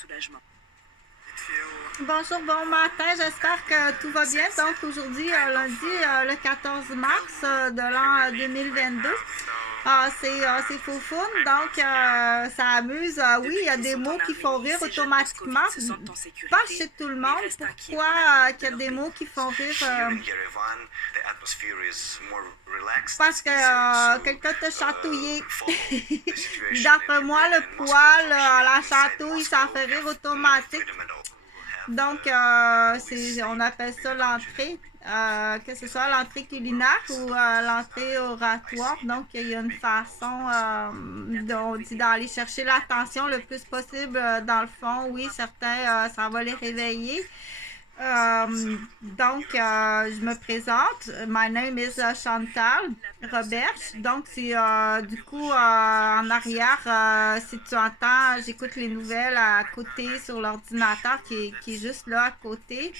soulagement. Bonjour, bon matin, j'espère que tout va bien. Donc aujourd'hui, lundi, le 14 mars de l'an 2022. C'est foufoune, donc ça amuse. Oui, il y a des mots qui font rire automatiquement. Pas chez tout le monde. Pourquoi qu'il y a des mots qui font rire? Parce que quelqu'un t'a chatouillé. D'après moi, le poil, la chatouille, ça fait rire automatique. Donc, on appelle ça l'entrée, que ce soit l'entrée culinaire ou l'entrée oratoire. Donc, il y a une façon, on dit d'aller chercher l'attention le plus possible. Dans le fond, oui, certains, ça va les réveiller. Je me présente. My name is Chantal Roberge. Donc, c'est du coup en arrière, si tu entends, j'écoute les nouvelles à côté sur l'ordinateur qui est juste là à côté.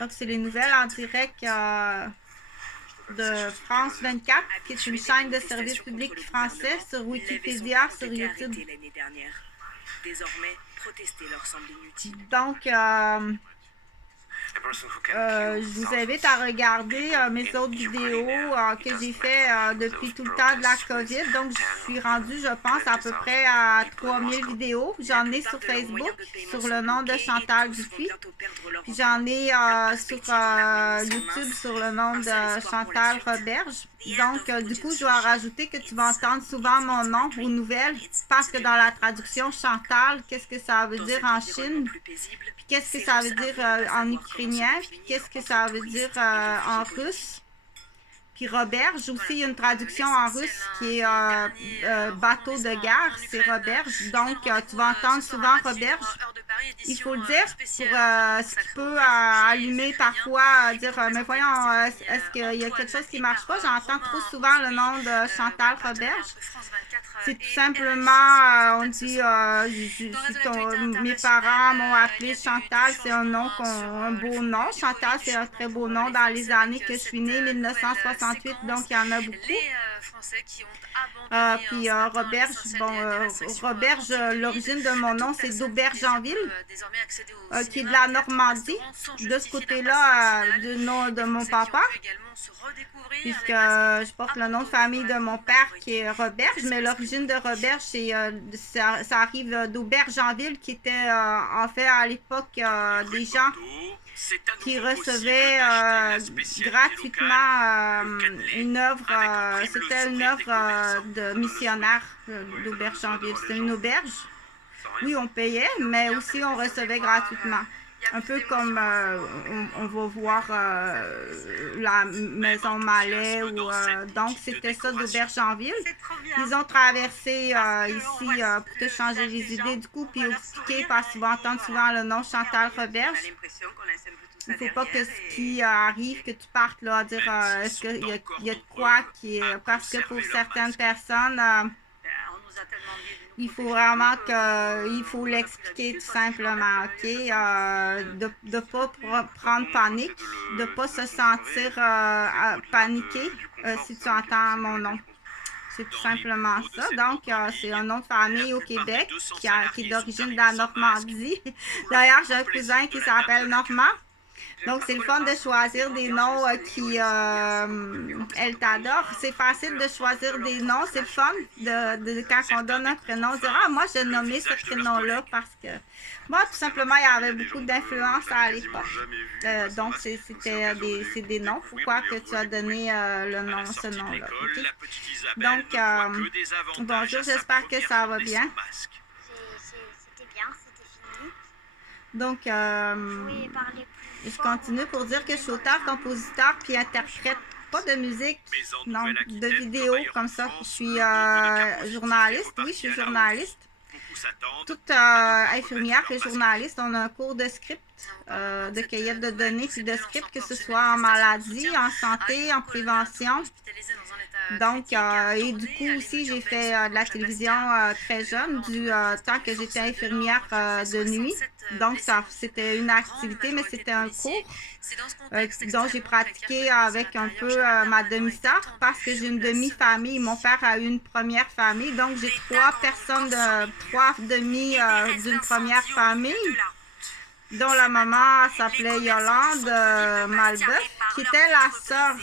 Donc, c'est les nouvelles en direct de France 24, qui est une chaîne de service public français sur Wikipédia, sur YouTube. Désormais, protester leur semble inutile. Donc, je vous invite à regarder mes autres vidéos que j'ai fait depuis tout le temps de la COVID. Donc, je suis rendue, je pense, à peu près à 3000 vidéos. J'en ai sur Facebook, sur le nom de Chantal Dupuis. Puis j'en ai sur YouTube, sur le nom de Chantal Roberge. Donc, du coup, je dois rajouter que tu vas entendre souvent mon nom aux nouvelles, parce que dans la traduction Chantal, qu'est-ce que ça veut dire en Chine? Puis qu'est-ce que ça veut dire en ukrainien? Puis qu'est-ce que ça veut dire en russe? Puis Roberge aussi, il y a une traduction en russe qui est bateau de guerre, c'est Roberge. Donc, tu vas entendre souvent Roberge. Il faut le dire pour ce qui peut allumer parfois, dire mais voyons, est-ce qu'il y a quelque chose qui ne marche pas? J'entends trop souvent le nom de Chantal Roberge. C'est tout simplement, on dit, mes parents m'ont appelé Chantal, c'est un nom, un beau nom. Chantal, c'est un très beau nom dans les années que je suis née, 1968, donc il y en a beaucoup. Puis Roberge, Roberge, l'origine de mon nom, c'est d'Aubergenville, qui est de la Normandie, de ce côté-là, du nom de mon papa, puisque je porte le nom de famille de mon père qui est Roberge, mais l'origine de Roberge, ça arrive d'Aubergenville, qui était en fait à l'époque des gens qui recevaient gratuitement une œuvre, c'était une œuvre de missionnaire d'Aubergenville. C'était une auberge. Oui, on payait, mais aussi on recevait gratuitement. Un peu comme on va voir la maison Malais. Donc, c'était ça d'Aubergenville. Ils ont traversé ici pour te changer les idées du coup, puis expliquer, parce que tu vas entendre souvent le nom Chantal Roberge. Il ne faut pas que ce qui arrive, que tu partes là, à dire est-ce qu'il y a de quoi qui est... Parce que pour certaines personnes... il faut vraiment il faut l'expliquer tout simplement, ok? De ne pas prendre panique, de ne pas se sentir paniqué si tu entends mon nom. C'est tout simplement ça. Donc, c'est un nom de famille au Québec qui est d'origine de la Normandie. D'ailleurs, j'ai un cousin qui s'appelle Normand. Donc, c'est le fun de choisir des noms qui, elle t'adore. C'est facile de choisir des noms. C'est le fun quand on donne un prénom, dire « Ah, moi, j'ai nommé ce prénom-là parce que... » Moi, tout simplement, il y avait beaucoup d'influence à l'époque. Donc, c'est des noms. Pourquoi que tu as donné ce nom-là? Okay? Donc, bonjour, j'espère que ça va bien. C'était bien, c'était fini. Donc, Oui, parlez plus. je continue pour dire que je suis auteur, compositeur, puis interprète, pas de musique, non, de vidéos comme ça. Je suis journaliste, oui, je suis journaliste. Toute infirmière et journaliste, on a un cours de script, de cueillette de données, puis de script, que ce soit en maladie, en santé, en prévention. Donc, et du coup aussi, j'ai fait de la télévision très jeune, du temps que j'étais infirmière de nuit. Donc, c'était une activité, mais c'était un cours dont j'ai pratiqué avec un peu ma demi-sœur parce que j'ai une demi-famille. Mon père a eu une première famille, donc j'ai trois demi d'une première famille, dont la maman s'appelait Yolande Malbeuf, qui était la sœur.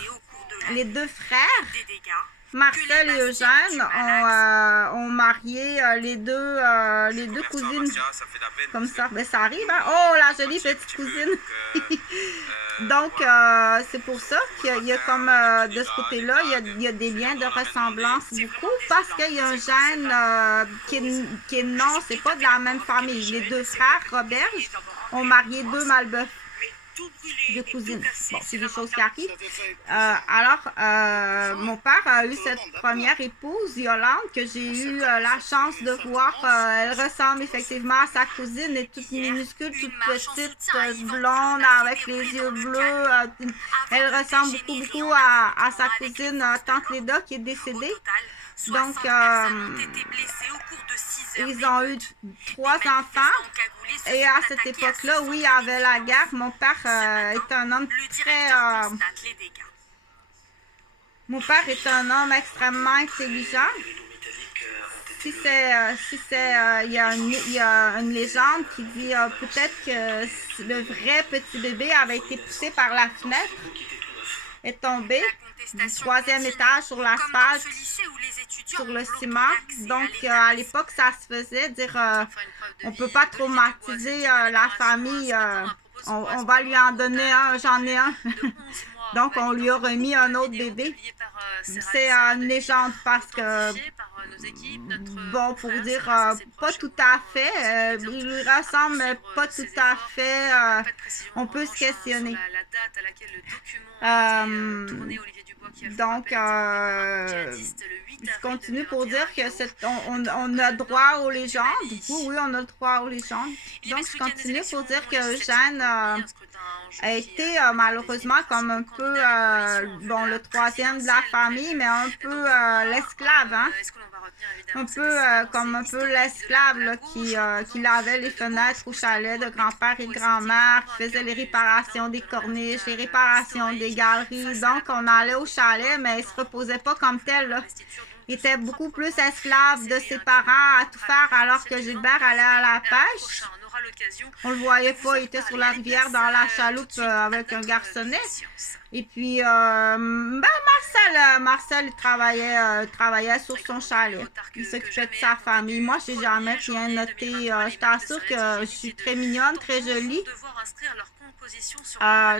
Les deux frères, Marcel et Eugène, ont marié les deux cousines. Comme ça, ben, ça arrive, hein? Oh, la jolie petite cousine! Donc, c'est pour ça qu'il y a comme, de ce côté-là, il y a des liens de ressemblance beaucoup, parce qu'il y a un gène qui est non, c'est pas de la même famille. Les deux frères, Roberge, ont marié deux Malbeuf. De cousines. Bon, c'est des choses qui arrivent. Alors, mon père a eu cette première épouse, Yolande, que j'ai eu la chance de voir. Elle ressemble effectivement à sa cousine, elle est toute minuscule, toute petite, blonde, avec les yeux bleus. Elle ressemble beaucoup à sa cousine, Tante Léda, qui est décédée. Donc, ils ont eu 3 enfants. Et à cette époque-là, oui, il y avait la guerre. Mon père est un homme très... Mon père est un homme extrêmement intelligent. Il y a une légende qui dit peut-être que le vrai petit bébé avait été poussé par la fenêtre, est tombé du 3e étage sur l'asphalte, sur le ciment. Donc, à l'époque, ça se faisait dire on ne peut pas traumatiser la famille. On va lui en donner un, j'en ai un. Donc, on lui a remis un autre bébé. C'est une légende parce que, bon, pour dire pas tout à fait, il lui ressemble, mais pas tout à fait. On peut se questionner. Donc, je continue pour dire que on a droit aux légendes. Oui, on a le droit aux légendes. Donc, je continue pour dire que Eugène a été malheureusement comme un peu, bon, le 3e de la famille, mais un peu l'esclave, hein? Un peu comme un peu l'esclave qui lavait les fenêtres au chalet de grand-père et de grand-mère, qui faisait les réparations des corniches, les réparations des galeries. Donc, on allait au chalet, mais il ne se reposait pas comme tel, là. Il était beaucoup plus esclave de ses parents à tout faire, alors que Gilbert allait à la pêche. On le voyait pas, il était sur la rivière dans la chaloupe avec un garçonnet. Et puis, Marcel travaillait sur son chalet. Il s'occupait de sa famille. Moi, je n'ai jamais rien noté. Je t'assure que je suis très mignonne, très jolie,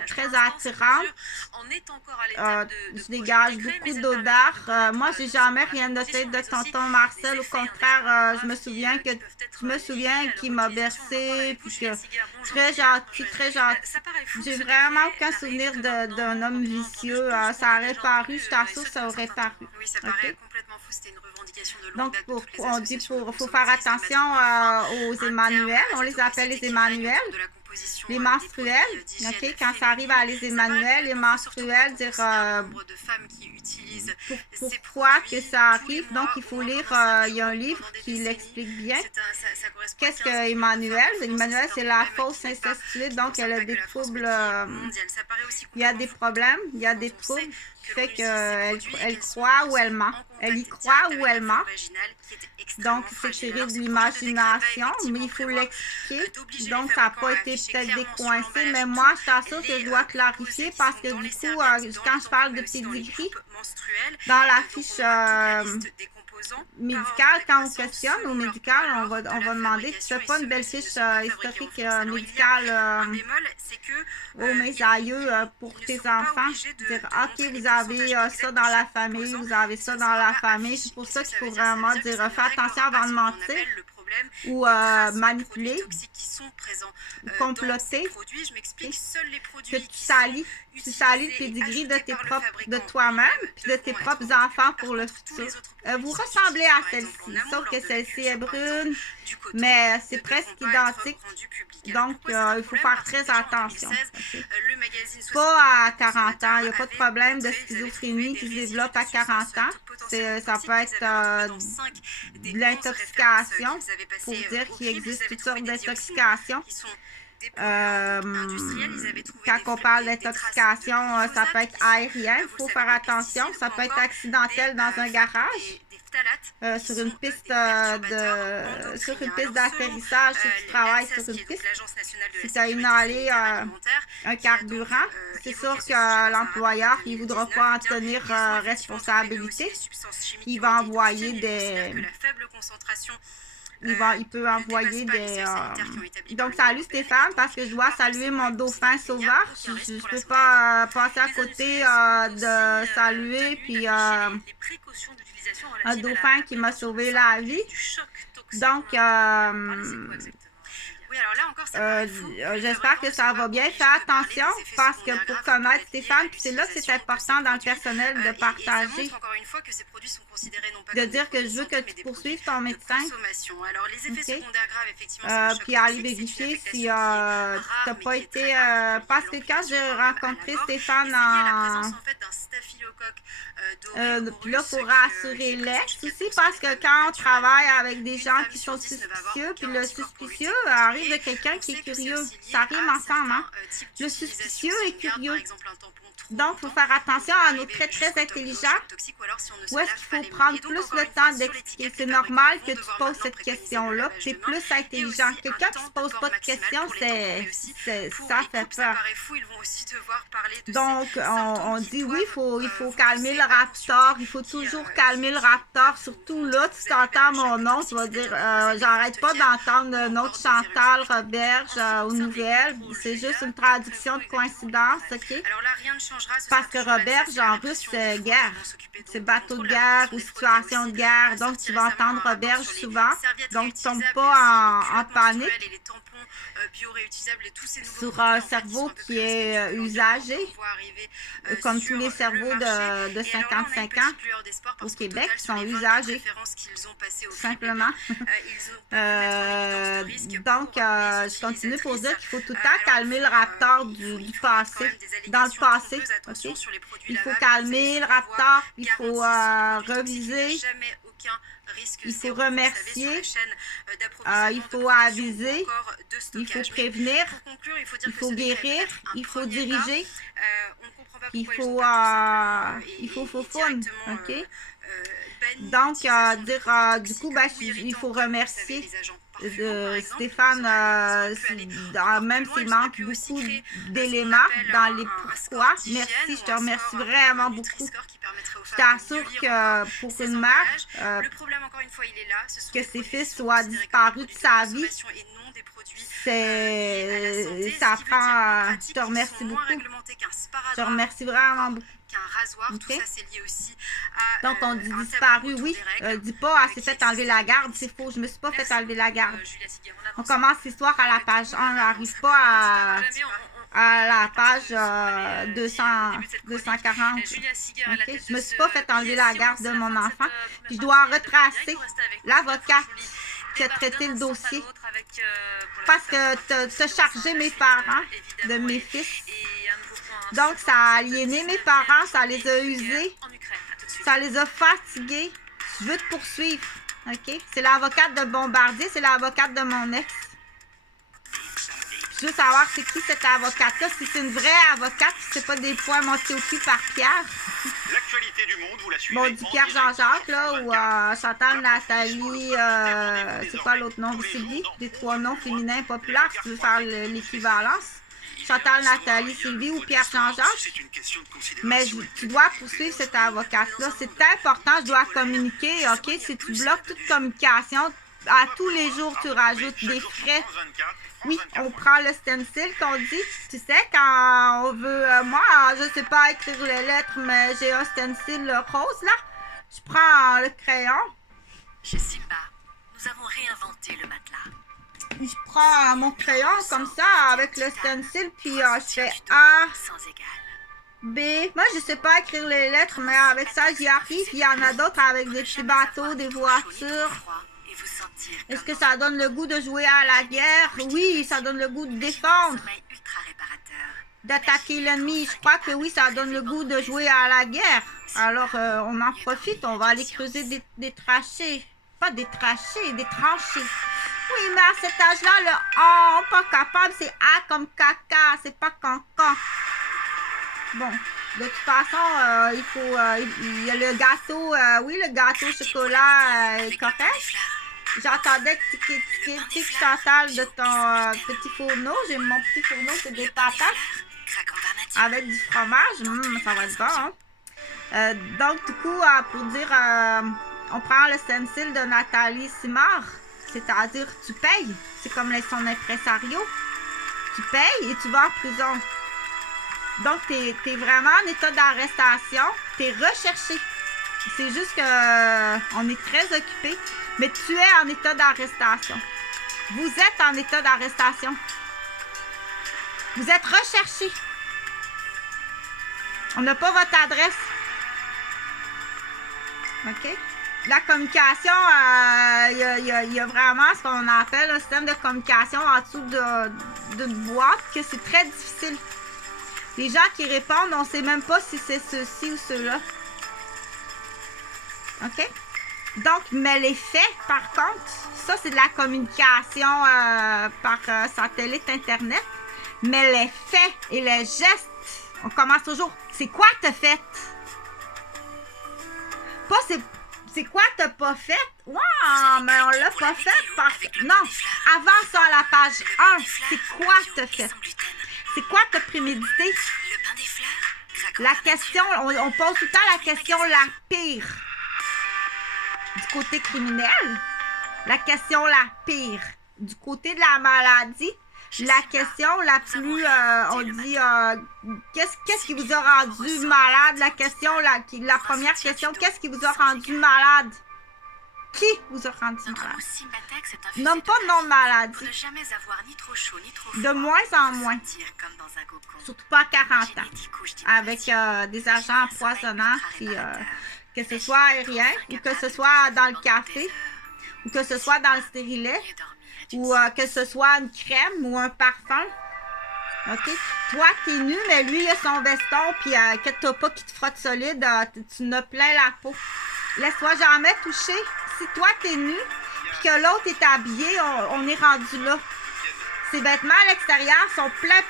très attirante. Je dégage beaucoup d'odeur. Moi, je n'ai jamais rien noté de tonton Marcel. Au contraire, je me souviens qu'il m'a bercé, puis que très gentil, très gentil. J'ai vraiment aucun souvenir d'un homme vicieux. Ça aurait paru, je t'assure, ça aurait paru. Oui, ça paraît complètement fou, c'était une revendication de longue date. Donc, on dit faut faire attention aux Emmanuel. On les appelle les Emmanuel. Les menstruels, ok, quand ça arrive à les Emmanuel, les menstruels, dire pourquoi que ça arrive. Donc, il faut lire, il y a un livre qui l'explique bien. Qu'est-ce que Emmanuel? Emmanuel, c'est la fausse incestueuse, donc elle a des troubles, il y a des problèmes, il y a des troubles qui fait qu'elle croit ou elle ment. Elle y croit ou elle ment. Donc, c'est tiré de l'imagination, mais il faut l'expliquer. Donc, ça n'a pas été peut-être décoincé, mais moi, je t'assure que je dois clarifier parce que du coup, quand je parle de pédigree, dans la fiche médicale, quand on questionne au médical, on va demander, tu ne fais pas une belle fiche historique médicale aux mes aïeux pour tes enfants. Dire, OK, vous avez ça dans la famille, vous avez ça dans la famille. C'est pour ça qu'il faut vraiment dire, fais attention avant de mentir ou manipuler. sont présents comploter, dans ces produits. Je m'explique, seuls les produits que tu salis le pédigree de toi-même puis de tes propres enfants pour le futur. Vous ressemblez à celle-ci, sauf que celle-ci est brune, mais c'est presque identique. Donc, il faut faire très attention. Okay? Pas à 40 ans. Il n'y a pas de problème de schizophrénie qui se développe à 40 ans. Ça peut être de l'intoxication, pour dire qu'il existe toutes sortes d'intoxications. Quand on parle d'intoxication, ça peut être aérien, il faut faire attention. Ça peut être accidentel dans un garage, sur une piste d'atterrissage, si tu travailles sur une piste. Si tu as inhalé un carburant, c'est sûr que l'employeur ne voudra pas en tenir responsabilité. Il va envoyer il peut envoyer des... Donc, salut Stéphane, parce que je dois saluer mon dauphin sauveur. Je ne peux pas passer à côté de saluer, puis un dauphin qui m'a sauvé la vie. Donc, j'espère que ça va bien. Fais attention, parce que pour connaître Stéphane, puis c'est là que c'est important dans le personnel de partager, de dire que je veux que tu poursuives ton médecin. Okay. Puis aller vérifier si tu n'as pas été... parce que quand j'ai rencontré Stéphane puis là, il faut rassurer l'ex aussi, parce que quand on travaille avec des gens qui sont suspicieux, puis le suspicieux arrive de quelqu'un qui est curieux. Ça rime ensemble, hein? Le suspicieux est curieux. Donc, il faut faire attention à nos traits très intelligents. Où est-ce qu'il faut prendre plus le temps d'expliquer? C'est normal que tu poses cette question-là. Tu es plus intelligent. Quelqu'un qui ne se pose pas de questions, ça fait peur. Donc, on dit oui, il faut calmer le raptor. Il faut toujours calmer le raptor. Surtout là, tu t'entends mon nom, tu vas dire, j'arrête pas d'entendre notre Chantal Roberge aux nouvelles. C'est juste une traduction de coïncidence, OK? Parce que Roberge, en russe, c'est guerre. C'est bateau de guerre ou situation de guerre. Donc, tu vas entendre Roberge souvent. Donc, tu ne tombes pas en panique sur un cerveau qui est usagé, comme tous les cerveaux de 55 ans au Québec sont usagés, tout simplement. Donc, je continue pour dire qu'il faut tout le temps calmer le raptor du passé, dans le passé. Okay? Il faut calmer le raptor, il faut reviser, il faut remercier, il faut aviser, il faut prévenir, il faut guérir, il faut diriger, il faut foufoune, OK? Donc, du coup, il faut remercier Stéphane, même s'il manque beaucoup d'éléments dans les pourquoi. Merci, je te remercie vraiment beaucoup. Je t'assure que pour une mère, que ses fils soient disparus de sa vie, ça prend... Je te remercie beaucoup. Je te remercie vraiment beaucoup. Okay. Donc, on dit disparu, oui. Dis pas, c'est fait enlever la garde, c'est faux. Je me suis pas fait enlever la garde. On commence l'histoire à la page 1. On n'arrive pas à la page 240. Okay. Je me suis pas fait enlever la garde de mon enfant. Puis je dois retracer l'avocate qui a traité le dossier. Parce que tu as chargé mes parents de mes fils. Donc, ça a aliéné mes parents, ça les a usés, ça les a fatigués. Je veux te poursuivre, OK? C'est l'avocate de Bombardier, c'est l'avocate de mon ex. Je veux savoir c'est qui cette avocate-là, si c'est une vraie avocate, si c'est pas des points montés au cul par Pierre. L'actualité du monde, vous la suivez. Bon, du Pierre Jean-Jacques, là, ou Chantal, Nathalie, c'est quoi l'autre nom? C'est dit? Les 3 noms féminins populaires, si tu veux faire l'équivalence. Chantal, Nathalie, Sylvie ou Pierre Jean-Jacques. Mais tu dois poursuivre cette avocate-là. C'est important, je dois communiquer, OK? Si tu bloques toute communication, à tous les jours, tu rajoutes des frais. Oui, on prend le stencil qu'on dit. Tu sais, quand on veut... moi, je sais pas écrire les lettres, mais j'ai un stencil rose, là. Je prends le crayon. Chez Simba, nous avons réinventé le matelas. Je prends mon crayon comme ça avec le stencil, puis je fais A, Sans égal. B. Moi, je sais pas écrire les lettres, mais avec ça, j'y arrive. Il y en a d'autres avec des petits bateaux, des voitures. Et vous sentir Est-ce comme que ça donne le goût de jouer à la guerre? Oui, ça donne le goût de défendre, sommeil ultra réparateur. d'attaquer l'ennemi. Je crois que oui, ça donne le goût de jouer à la guerre. Alors, on en profite, on va aller creuser des tranchées. Pas des tranchées, des tranchées. Oui, mais à cet âge-là, le « on » pas capable, c'est « A » comme caca, c'est pas « cancan ». Bon, de toute façon, il y a le gâteau, oui, le gâteau au chocolat est correct. J'entendais que Chantal de ton petit fourneau. J'ai mon petit fourneau, c'est des patates avec du fromage. Ça va être bon, hein? Donc, du coup, pour dire, on prend le stencil de Nathalie Simard, c'est-à-dire tu payes. C'est comme son impresario. Tu payes et tu vas en prison. Donc, tu es vraiment en état d'arrestation. Tu es recherché. C'est juste que on est très occupé, mais tu es en état d'arrestation. Vous êtes en état d'arrestation. Vous êtes recherché. On n'a pas votre adresse. OK? La communication, il y a vraiment ce qu'on appelle un système de communication en dessous d'une boîte, que c'est très difficile. Les gens qui répondent, on ne sait même pas si c'est ceci ou cela. OK? Donc, mais les faits, par contre, ça, c'est de la communication par satellite Internet. Mais les faits et les gestes, on commence toujours. C'est quoi t'as fait? Pas c'est quoi t'as pas fait? Wow, mais on l'a pas fait parce que... Non, avant ça, à la page 1, c'est quoi t'as fait? C'est quoi t'as prémédité? Le pain des fleurs. La question, on pose tout le temps la question la pire. Du côté criminel, la question la pire. Du côté de la maladie, la question la plus, on dit, qu'est-ce qui vous a rendu malade? La question, la première question, qu'est-ce qui vous a rendu malade? Qui vous a rendu malade? Nomme pas de nom de maladie. De moins en moins. Surtout pas à 40 ans. Avec des agents empoisonnants, puis, que ce soit aérien, ou que ce soit dans le café, ou que ce soit dans le stérilet, ou que ce soit une crème ou un parfum. OK? Toi, t'es nu, mais lui, il a son veston, puis inquiète-toi pas qu'il te frotte solide, tu n'as plein la peau. Laisse-toi jamais toucher. Si toi, t'es nu, puis que l'autre est habillé, on est rendu là. Ses vêtements à l'extérieur sont plein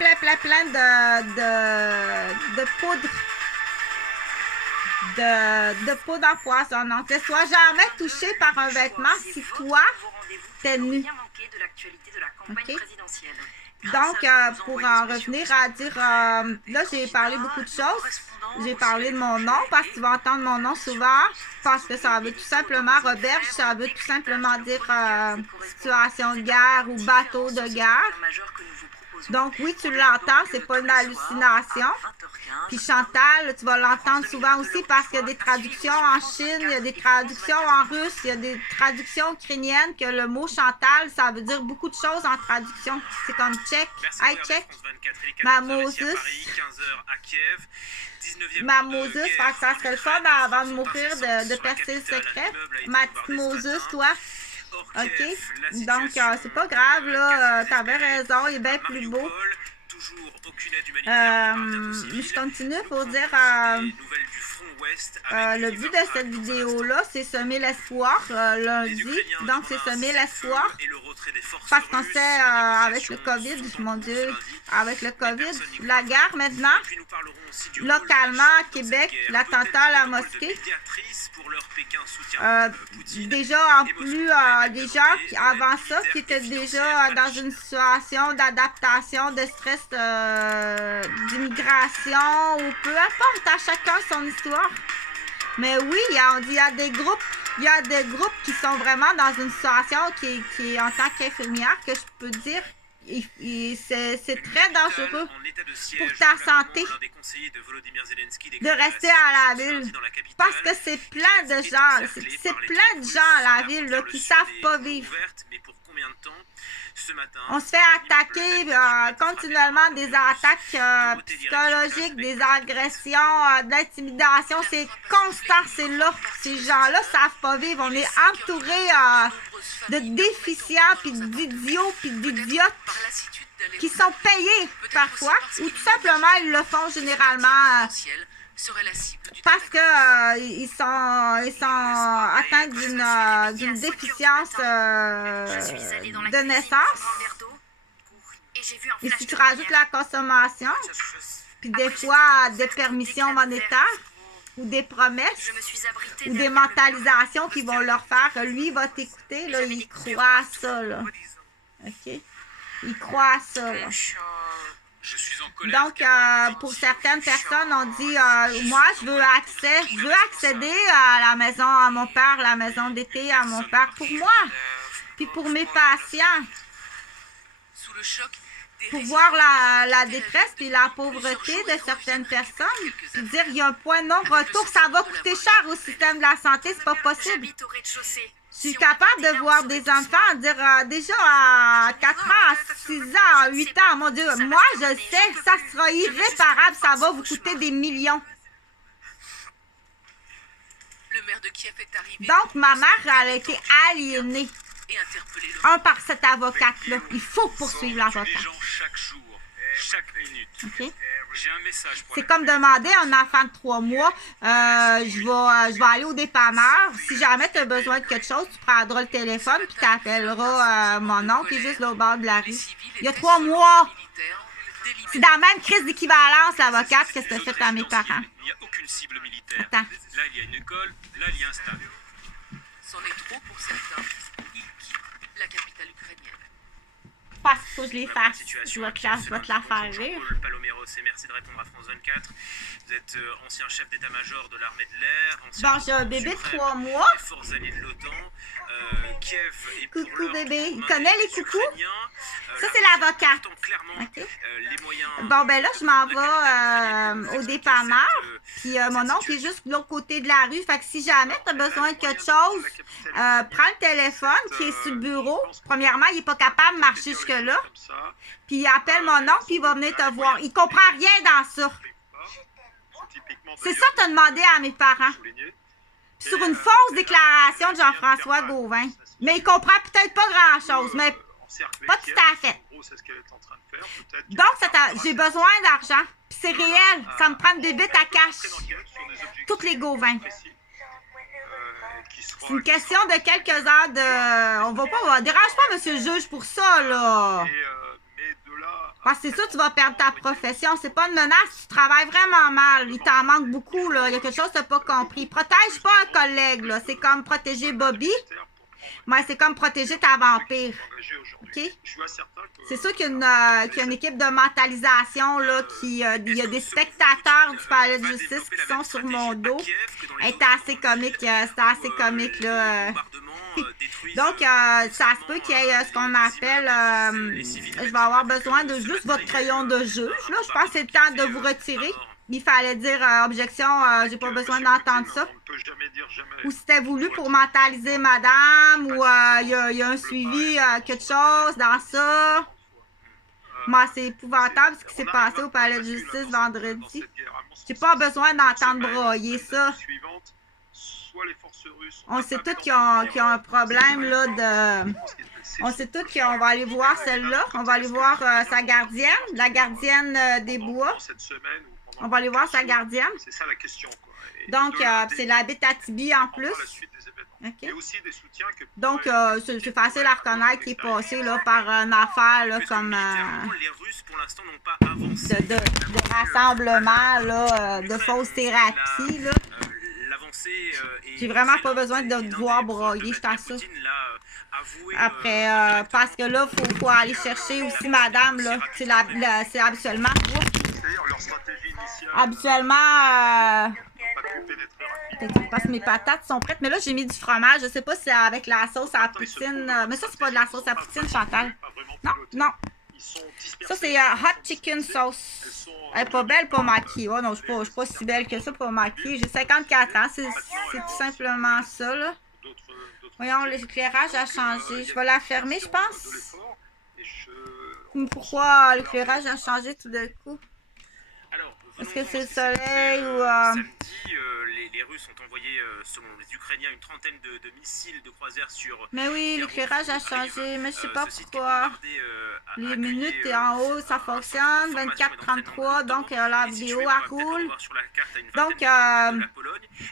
de poudre. De poudre empoisonnante. Laisse-toi jamais toucher par un vêtement si toi, t'es nu. OK? Donc, pour en revenir à dire, là, j'ai parlé beaucoup de choses. J'ai parlé de mon nom parce que tu vas entendre mon nom souvent, parce que ça veut tout simplement, Roberge, ça veut tout simplement dire situation de guerre ou bateau de guerre. Donc, oui, tu l'entends, c'est pas une hallucination. Puis Chantal, tu vas l'entendre souvent aussi parce qu'il y a des traductions en Chine, il y a des traductions en russe, il y a des traductions ukrainiennes que le mot Chantal, ça veut dire beaucoup de choses en traduction. C'est comme check, I check, ma Moses. Ma Moses, ça serait le fun avant de mourir de percer le secret. Ma petite Moses, toi. OK? Donc, c'est pas grave, là. T'avais raison, il est bien plus beau. Je continue pour dire le but de cette vidéo-là, c'est semer l'espoir lundi. Donc, c'est semer l'espoir. Parce qu'on sait, avec le COVID, mon Dieu, avec le COVID, la guerre maintenant, localement à Québec, l'attentat à la mosquée. Déjà, en plus, des gens qui, avant ça, qui étaient déjà dans une situation d'adaptation, de stress, d'immigration, ou peu importe, à chacun son histoire. Mais oui, il y a des groupes qui sont vraiment dans une situation qui en tant qu'infirmière, que je peux dire, c'est très dangereux pour ta santé de rester à la ville. Parce que c'est plein de gens, c'est plein de gens à la ville là, qui ne savent pas vivre. combien de temps ce matin. On se fait attaquer continuellement des attaques psychologiques, des agressions, de l'intimidation. C'est constant, c'est là. Ces gens-là ne savent pas vivre. On est entouré de déficients, puis d'idiots, puis d'idiotes qui sont payés parfois, ou tout simplement ils le font généralement parce que ils sont atteints d'une déficience de naissance. Et si tu rajoutes la consommation, puis des fois des permissions monétaires, ou des promesses, ou des mentalisations qui vont leur faire que lui va t'écouter, là, il croit à ça, là. OK? Il croit à ça, là. Donc, pour certaines personnes, on dit, moi, je veux accéder à la maison à mon père, la maison d'été à mon père, pour moi, puis pour mes patients, pour voir la détresse puis la pauvreté de certaines personnes, puis dire, il y a un point de non-retour, ça va coûter cher au système de la santé, c'est pas possible. Je suis capable de voir des enfants dire déjà à 4 ans, à 6 ans, à 8 ans, mon Dieu, moi je sais, ça sera irréparable, ça va vous coûter des millions. Donc ma mère, elle a été aliénée. Par cet avocat-là. Il faut poursuivre l'avocat. Okay. C'est comme demander à un enfant de 3 mois, je vais aller au dépanneur. Si jamais tu as besoin de quelque chose, tu prendras le téléphone puis tu appelleras mon oncle qui est juste là au bord de la rue. Il y a 3 mois. C'est dans la même crise d'équivalence, l'avocate, que tu as fait à mes parents. Il n'y a aucune cible militaire. Attends. Là, il y a une école, là, il y a un stade. C'en est trop pour certains. La capitale ukrainienne. Parce qu'il faut que je les fasse. Je vais te la faire rire. Jean-Paul Paloméros, et merci de répondre à France 24. Vous êtes ancien chef d'état-major de l'armée de l'air. Bon, j'ai un bébé de 3 mois. Des forces alliées de l'OTAN. Kiev est pour Coucou l'heure bébé. Il main connaît les des coucous? Ukrainiens. Ça, c'est l'avocat. Pourtant, clairement, OK. les moyens... Bon, ben là, je m'en vais au dépanneur. Puis mon oncle est juste de l'autre côté de la rue. Fait que si jamais tu as besoin de quelque chose, prends le téléphone qui est sur le bureau. Premièrement, il n'est pas capable de marcher jusque-là. Puis il appelle mon oncle, puis il va venir te voir. Il comprend rien dans ça. C'est ça que tu as demandé à mes parents. Puis sur une fausse déclaration de Jean-François Gauvin. Mais il comprend peut-être pas grand-chose, mais pas tout à fait. Donc, j'ai besoin d'argent. Puis c'est réel. Ça me prend une bébite à cash. Toutes les Gauvins. C'est une question de quelques heures de... On dérange pas, monsieur le juge, pour ça, là. Parce que c'est ça, tu vas perdre ta profession. C'est pas une menace, tu travailles vraiment mal. Il t'en manque beaucoup, là. Il y a quelque chose que tu n'as pas compris. Protège pas un collègue, là. C'est comme protéger Bobby. Mais c'est comme protéger ta vampire. OK? C'est sûr qu'il y a une équipe de mentalisation, là, il y a des spectateurs du palais de justice qui sont sur mon dos. C'était assez comique, là. Donc, ça se peut qu'il y ait ce qu'on appelle, je vais avoir besoin de juste votre crayon de juge, là. Je pense que c'est le temps de vous retirer. Il fallait dire objection, j'ai pas besoin d'entendre ça. Ou c'était voulu pour mentaliser madame, ou il y a un suivi, quelque chose dans ça. Moi, c'est épouvantable ce qui s'est passé au palais de justice vendredi. J'ai pas besoin d'entendre broyer ça. On sait tous qu'ils ont un problème là de... On sait tous qu'on va aller voir celle-là. On va aller voir sa gardienne, la gardienne des bois. On va aller voir sa gardienne. C'est ça la question, quoi. Donc, c'est la Abitibi en plus. Okay. Donc, c'est facile à reconnaître qu'il est passé là, par une affaire là, comme de rassemblement, là, de fausses thérapies. Là. J'ai vraiment pas besoin de te voir broyer, je t'assure. Après, parce que là, il faut aller chercher aussi madame, là. C'est habituellement... Parce que mes patates sont prêtes. Mais là, j'ai mis du fromage. Je sais pas si c'est avec la sauce à la poutine. Mais ça, c'est pas de la sauce à poutine, Chantal. Non. Ça, c'est hot chicken sauce. Elle est pas belle, pas maquillée. Oh non, je suis pas si belle que ça, pas maquillée. J'ai 54 ans. C'est tout simplement ça, là. Voyons, l'éclairage a changé. Je vais la fermer, je pense. De l'effort, et Pourquoi l'éclairage a changé tout d'un coup? Alors, Est-ce venons-en que c'est le à ce qui s'est soleil passé, ou... samedi, les Russes ont envoyé, selon les Ukrainiens, une trentaine de missiles de croisière sur... Mais oui, l'éclairage a changé, mais je sais pas ce site qui est pourquoi. bombardé, a Les accueilli, minutes et en haut, ça fonctionne. 24-33, donc la vidéo, elle roule. Donc,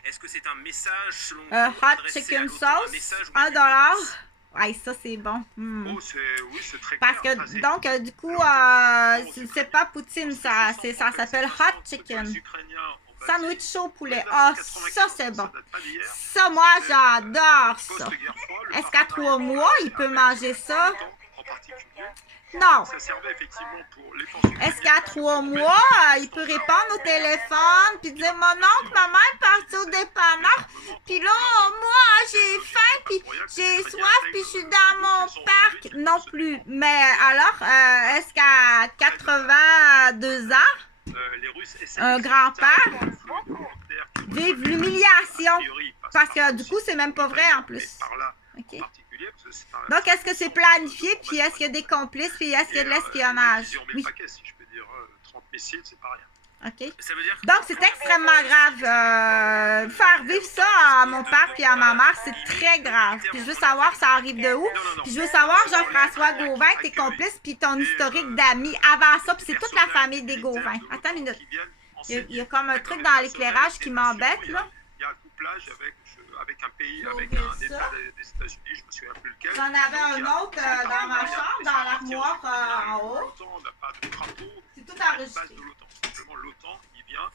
est-ce que c'est un message selon hot chicken sauce, $1. Ouais, ça c'est bon. Oh, oui, c'est très Parce clair. que, Ça, c'est- donc, du coup, c'est pas poutine, ça s'appelle hot chicken. Sandwich chaud au poulet. Ah, ça c'est bon. Ça, moi, j'adore ça. Est-ce qu'à 3 mois, il peut manger ça? En particulier, Non. ça servait effectivement pour les pensions. Est-ce qu'à 3 mois, il peut répondre au téléphone puis dire mon oncle, maman est partie au dépanneur, puis là, moi, j'ai faim, puis j'ai soif, puis je suis dans mon parc. Non plus. Mais alors, est-ce qu'à 82 ans, Les Russes essaient un grand-père de vive l'humiliation? Parce que du coup, c'est même pas vrai en plus. Par là, OK. en particulier, parce que c'est un- Donc, est-ce que c'est planifié, puis est-ce qu'il y a des complices, puis est-ce qu'il y a de l'espionnage? Ils ont mis Oui. le paquet, si je peux dire. 30 missiles, c'est pas rien. OK. Ça veut dire que Donc, c'est extrêmement grave. Faire vivre ça à mon père puis à ma mère, c'est très grave. Puis je veux savoir ça arrive de où. Puis je veux savoir, Jean-François Gauvin, tes complices, puis ton historique d'amis avant ça. Puis c'est toute la famille des Gauvin. Attends une minute. Il y a comme un truc dans l'éclairage qui m'embête, là. Il y a un couplage avec un pays, Je vais avec ouvrir un ça. État des États-Unis, je me souviens plus lequel. J'en avais un autre dans ma chambre, dans l'armoire en haut. L'OTAN, on n'a pas de drapeau. C'est tout à la enregistré. base de l'OTAN. Simplement, l'OTAN, il vient.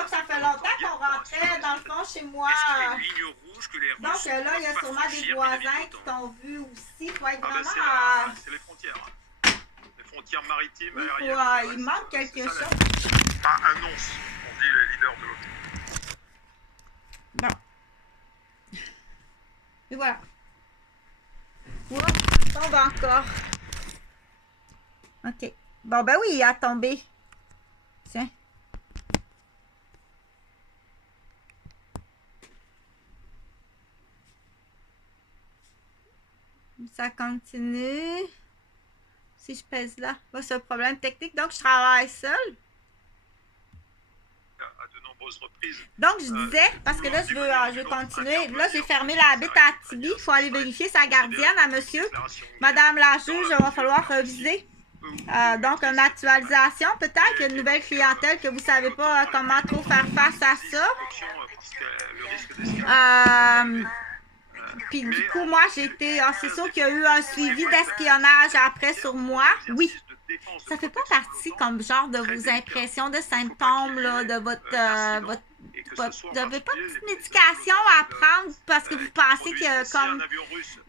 Donc, ça fait longtemps qu'on rentrait, dans le fond, chez moi. est-ce qu'il y a une ligne rouge que les Russes Donc, là, il y a peuvent pas sûrement des franchir voisins vis-à-vis de qui l'OTAN? t'ont vu aussi. Il faut être Ah ben, vraiment... c'est les frontières. Hein. Les frontières maritimes, il aériennes. il manque quelque C'est ça, chose. Pas un once, on dit les leaders de l'OTAN. Bon. Et voilà. Oups, ça tombe encore. OK. Bon, ben oui, il a tombé. Tiens. Ça continue. Si je pèse là. Pas ce problème technique. Donc, je travaille seule. À de nombreuses reprises. Donc, je disais, parce que là, je veux continuer. Là, j'ai fermé la bête à Tibi. Il faut aller vérifier sa gardienne à monsieur. Madame la juge, il va falloir reviser. Donc, une actualisation, peut-être, une nouvelle clientèle que vous ne savez pas comment trop faire face à ça. Puis du coup, moi, j'ai été... c'est sûr qu'il y a eu un suivi d'espionnage après sur moi. Oui. Ça fait pas partie comme genre de vos impressions de symptômes, là, de votre vous n'avez pas de petite médication à prendre parce que vous pensez que comme...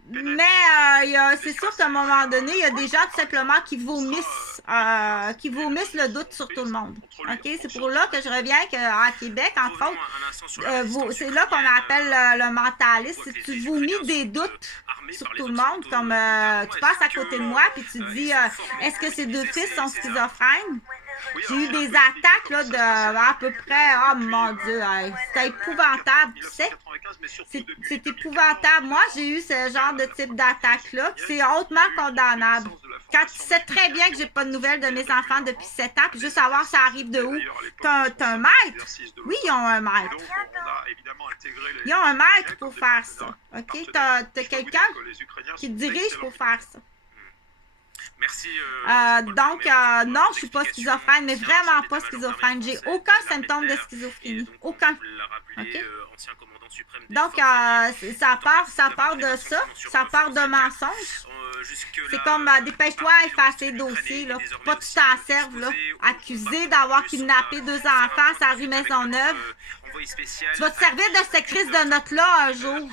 Mais c'est sûr qu'à un moment donné, il y a des gens tout simplement qui vomissent le doute sur tout le monde. OK? C'est pour là que je reviens qu'à Québec, entre autres, c'est là qu'on appelle le mentaliste. Si tu vomis des doutes sur tout le monde, comme tu passes à côté de moi puis tu dis est-ce que ces deux fils sont schizophrènes? J'ai eu des attaques là, de à peu près, oh mon Dieu, c'était épouvantable, tu sais. C'est épouvantable. Moi, j'ai eu ce genre de type d'attaque-là, c'est hautement condamnable. Quand tu sais très bien que j'ai pas de nouvelles de mes enfants depuis 7 ans, puis juste savoir ça arrive de où. T'as un maître? Oui, ils ont un maître. Ils ont un maître pour faire ça. OK? T'as quelqu'un qui te dirige pour faire ça. Merci. Donc, non, je suis pas schizophrène, mais vraiment pas schizophrène. J'ai aucun symptôme de schizophrénie. Aucun. OK? Donc, ça part de ça. Ça part de mensonges. C'est comme, dépêche-toi à effacer le dossier, là. Pas que tu t'en serves, là. Accusé d'avoir kidnappé 2 enfants à rue Maisonneuve. Tu vas te servir de cette crise de notes-là un jour.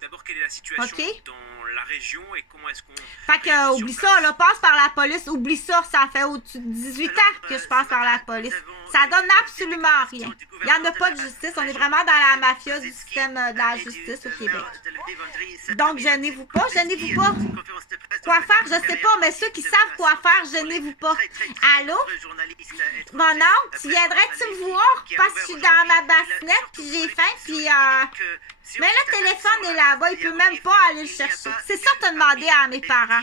D'abord, quelle est la situation OK? dans la région et comment est-ce qu'on... Fait que, oublie ça, là, passe par la police, oublie ça, ça fait au-dessus de 18 ans que je passe par la police. Ça donne absolument rien. Il n'y en a pas de justice, on est vraiment dans la mafia du système de la justice au Québec. Donc, gênez-vous pas. Quoi faire, je sais pas, mais ceux qui savent quoi faire, gênez-vous pas. Allô? Mon oncle, tu viendrais-tu me voir? Parce que je suis dans ma bassinette, puis j'ai faim, puis Mais le téléphone est là-bas, il peut même pas aller le chercher. C'est ça que tu as demandé à mes parents.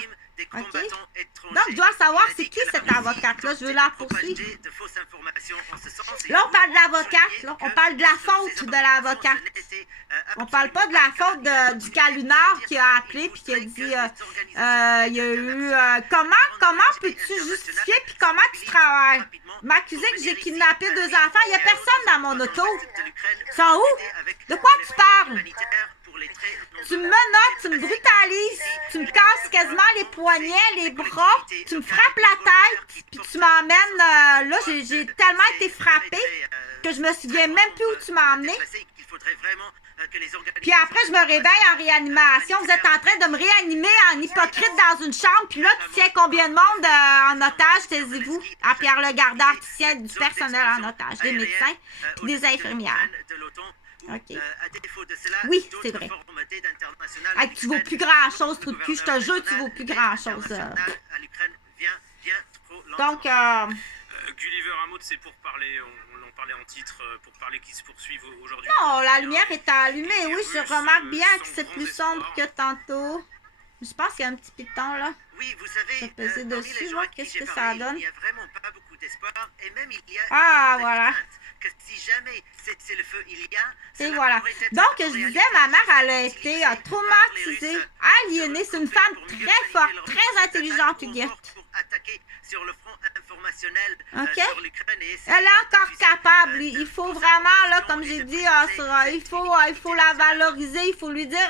OK? Donc, je dois savoir c'est qui cette avocate-là. Je veux la poursuivre. Là, on parle de l'avocate. Là. On parle de la faute de l'avocate. On parle pas de la faute du calunard qui a appelé puis qui a dit il y a eu comment peux-tu justifier puis comment tu travailles? M'accuser que j'ai kidnappé 2 enfants, il n'y a personne dans mon auto. Ils sont où? De quoi tu parles? Tu me menottes, tu me brutalises, tu me casses quasiment les poignets, les bras, tu me frappes la tête, puis tu m'emmènes, là, j'ai tellement été frappée que je me souviens même plus où tu m'as emmené. Puis après, je me réveille en réanimation. Vous êtes en train de me réanimer en hypocrite dans une chambre, puis là, tu tiens combien de monde en otage, taisez-vous? À Pierre le Gardeur, tu tiens du personnel en otage, des médecins, puis des infirmières. OK. Oui, c'est vrai. Hey, tu vaux plus grand-chose, trou de cul. Je te jure, tu vaux plus grand-chose. Donc, Gulliver, un mot, c'est pour parler, on en parlait en titre, pour parler qu'ils se poursuivent aujourd'hui. non, la lumière est allumée. Oui, je remarque bien que c'est plus sombre que tantôt. Je pense qu'il y a un petit piton, là. Oui, vous savez, Je vais peser dessus, voir qu'est-ce que ça donne. Il n'y a vraiment pas beaucoup d'espoir, et même il y a Ah, voilà. que si jamais c'est le feu, il y a... Et cela voilà. pourrait être Donc, je réalisé disais, ma mère, elle a si été les traumatisée, Russes aliénée. C'est une femme très forte, très intelligente, Huguette. pour attaquer sur le front informationnel OK? sur l'Ukraine et essayer Elle est encore de capable. Il faut vraiment, là, comme j'ai dit, il faut la valoriser. Il faut lui dire,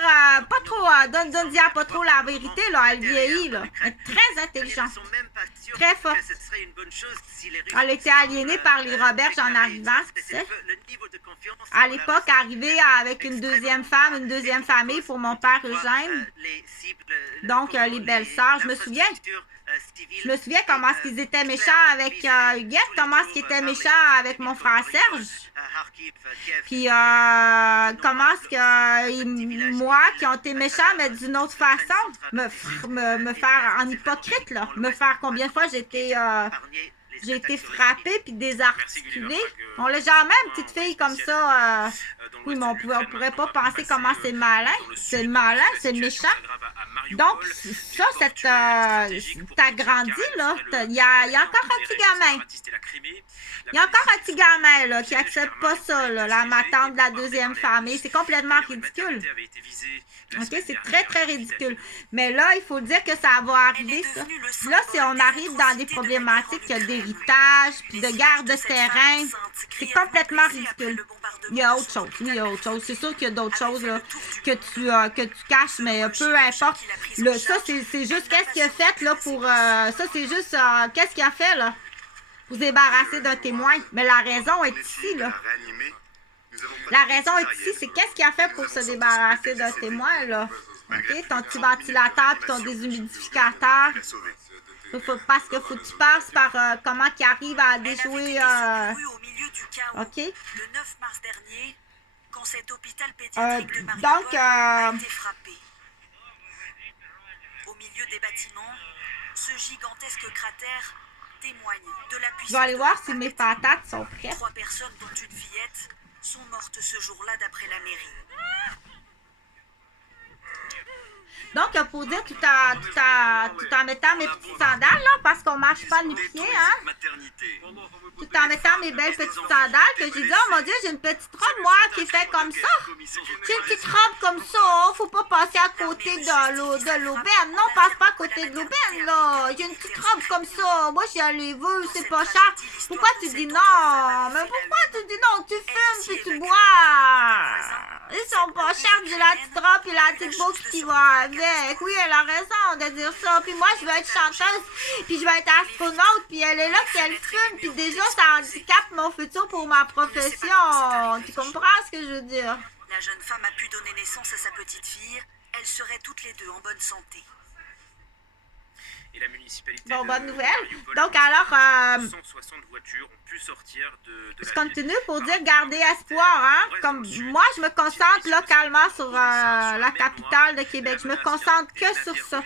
pas trop, donne-y pas trop la vérité, là. Elle vieillit, là. Elle est très intelligente. Très forte. Elle a été aliénée par les Roberges en arrivant, tu sais. À l'époque, arrivée avec une deuxième femme, une deuxième famille pour mon père Eugène. Donc, les belles-sœurs, je me souviens. Je me souviens comment est-ce qu'ils étaient méchants avec Huguette, comment est-ce qu'ils étaient méchants avec mon frère Serge. Puis comment est-ce que moi, qui ont été méchants, mais d'une autre façon, me faire en hypocrite, là. Me faire combien de fois j'ai été frappée puis désarticulée. On l'a jamais une petite fille comme ça. Oui, mais on pourrait pas penser comment c'est malin. C'est malin, c'est méchant. Donc, ça, t'as grandi, là. Il y a encore un petit gamin. Il y a encore un petit gamin, là, qui accepte pas ça, là, ma tante de la deuxième famille. C'est complètement ridicule. OK, c'est très, très ridicule. Mais là, il faut dire que ça va arriver, ça. Là, si on arrive dans des problématiques d'héritage, puis de guerre de terrain, c'est complètement ridicule. Il y a autre chose. Oui, il y a autre chose. C'est sûr qu'il y a d'autres choses là, que tu caches, mais peu importe. Là, ça, c'est juste qu'est-ce qu'il a fait là pour... ça, c'est juste qu'est-ce qu'il a fait là pour se débarrasser d'un témoin. Mais la raison est ici, là. La raison est ici, c'est qu'est-ce qu'il a fait pour se débarrasser d'un témoin, là. OK? Ton petit ventilateur puis ton déshumidificateur. Parce que faut que tu passes par comment qu'il arrive à déjouer... OK? Le 9 mars dernier, quand cet hôpital pédiatrique de Mariupol donc, a été frappé. Au milieu des bâtiments, ce gigantesque cratère témoigne de la puissance. je vais aller voir si mes patates sont prêtes. 3 personnes, dont une fillette, sont mortes ce jour-là d'après la mairie. Donc, pour dire, tout en mettant mes petites sandales, là, parce qu'on marche pas nu pieds, hein? Tout en mettant mes belles petites sandales, que j'ai dit, oh mon Dieu, j'ai une petite robe, moi, qui est faite comme ça. J'ai une petite robe comme ça, faut pas passer à côté de l'aubaine. Non, passe pas à côté de l'aubaine, là. J'ai une petite robe comme ça. Moi, je les veux, c'est pas cher. Pourquoi tu dis non? Mais pourquoi tu dis non? Tu fumes puis tu bois. Ils sont pas chers, j'ai la petite robe et la petite boucle qui va avec. Oui, elle a raison de dire ça. Puis moi, je veux être chanteuse, puis je veux être astronaute, puis elle est là, puis elle fume, puis déjà, ça handicape mon futur pour ma profession. Tu comprends ce que je veux dire? La jeune femme a pu donner naissance à sa petite fille. Elles seraient toutes les deux en bonne santé. Et la municipalité Bon, de bonne nouvelle. Mariupol, Donc, alors, 160 voitures ont pu sortir de je la continue ville. pour dire garder espoir, hein? Comme moi, je me concentre localement sur la capitale de Québec. Je me concentre que sur ça.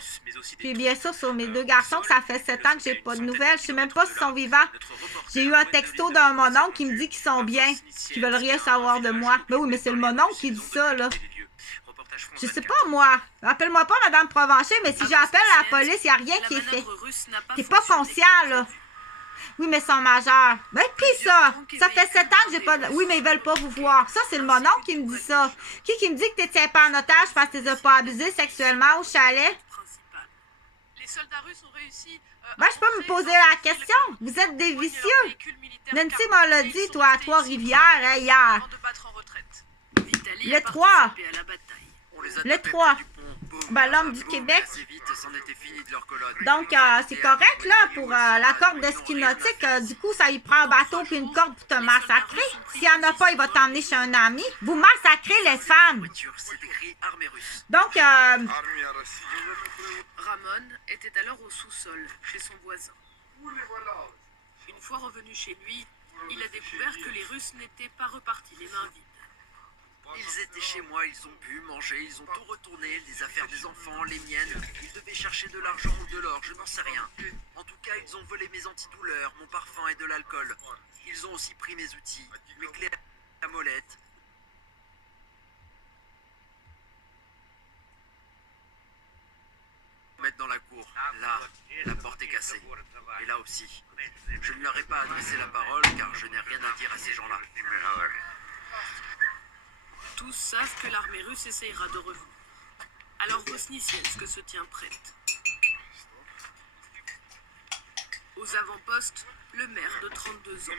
Puis bien sûr, sur mes 2 garçons, que ça fait 7 ans que j'ai pas de nouvelles. Je sais même pas s'ils sont vivants. J'ai eu un texto d'un mononcle qui me dit qu'ils sont bien, qu'ils veulent rien savoir de moi. Mais oui, mais c'est le mononcle qui dit ça, là. reportage France Je sais 24. pas, moi. Appelle-moi pas Madame Provencher, mais si j'appelle la police, il n'y a rien La qui est fait. manœuvre russe n'a pas T'es pas fonctionné conscient, comme là. prévu. Oui, mais ils sont majeurs. Ben, pis ça? Ça fait 7 ans que j'ai pas de... Oui, mais ils veulent pas vous voir. Ça, c'est le mononcle qui me dit ça. Qui me dit que tu tiens pas en otage parce que tu les as pas abusés sexuellement au chalet? Principal. Les soldats russes ont réussi. Ben, je peux me poser la question. Vous êtes des vicieux. Nancy m'a l'a dit, toi, à Trois-Rivières, hein, hier. Avant de battre en retraite. Vitali Le a 3. participé à la bataille. On les a Le tapés 3. près du pont. Boum, Ben, l'homme boum, du boum, Québec. assez vite, c'en était fini de leur colonne. Donc, c'est correct, là, pour la corde de ski nautique. Du coup, ça y prend un bateau puis une corde pour te massacrer. S'il n'y en a pas, il va t'emmener chez un ami. Vous massacrez les femmes. Voiture, c'est écrit armée russe. Donc, Ramon était alors au sous-sol, chez son voisin. Une fois revenu chez lui, il a découvert que les Russes n'étaient pas repartis les mains vides. Ils étaient chez moi, ils ont bu, mangé, ils ont tout retourné, les affaires des enfants, les miennes. Ils devaient chercher de l'argent ou de l'or, je n'en sais rien. En tout cas, ils ont volé mes antidouleurs, mon parfum et de l'alcool. Ils ont aussi pris mes outils, mes clés à molette. Mettre dans la cour. Là, la porte est cassée. Et là aussi. Je ne leur ai pas adressé la parole car je n'ai rien à dire à ces gens-là. Tous savent que l'armée russe essayera de revenir. Alors Vosnisiensk se tient prête. Aux avant-postes, le maire de 32 ans.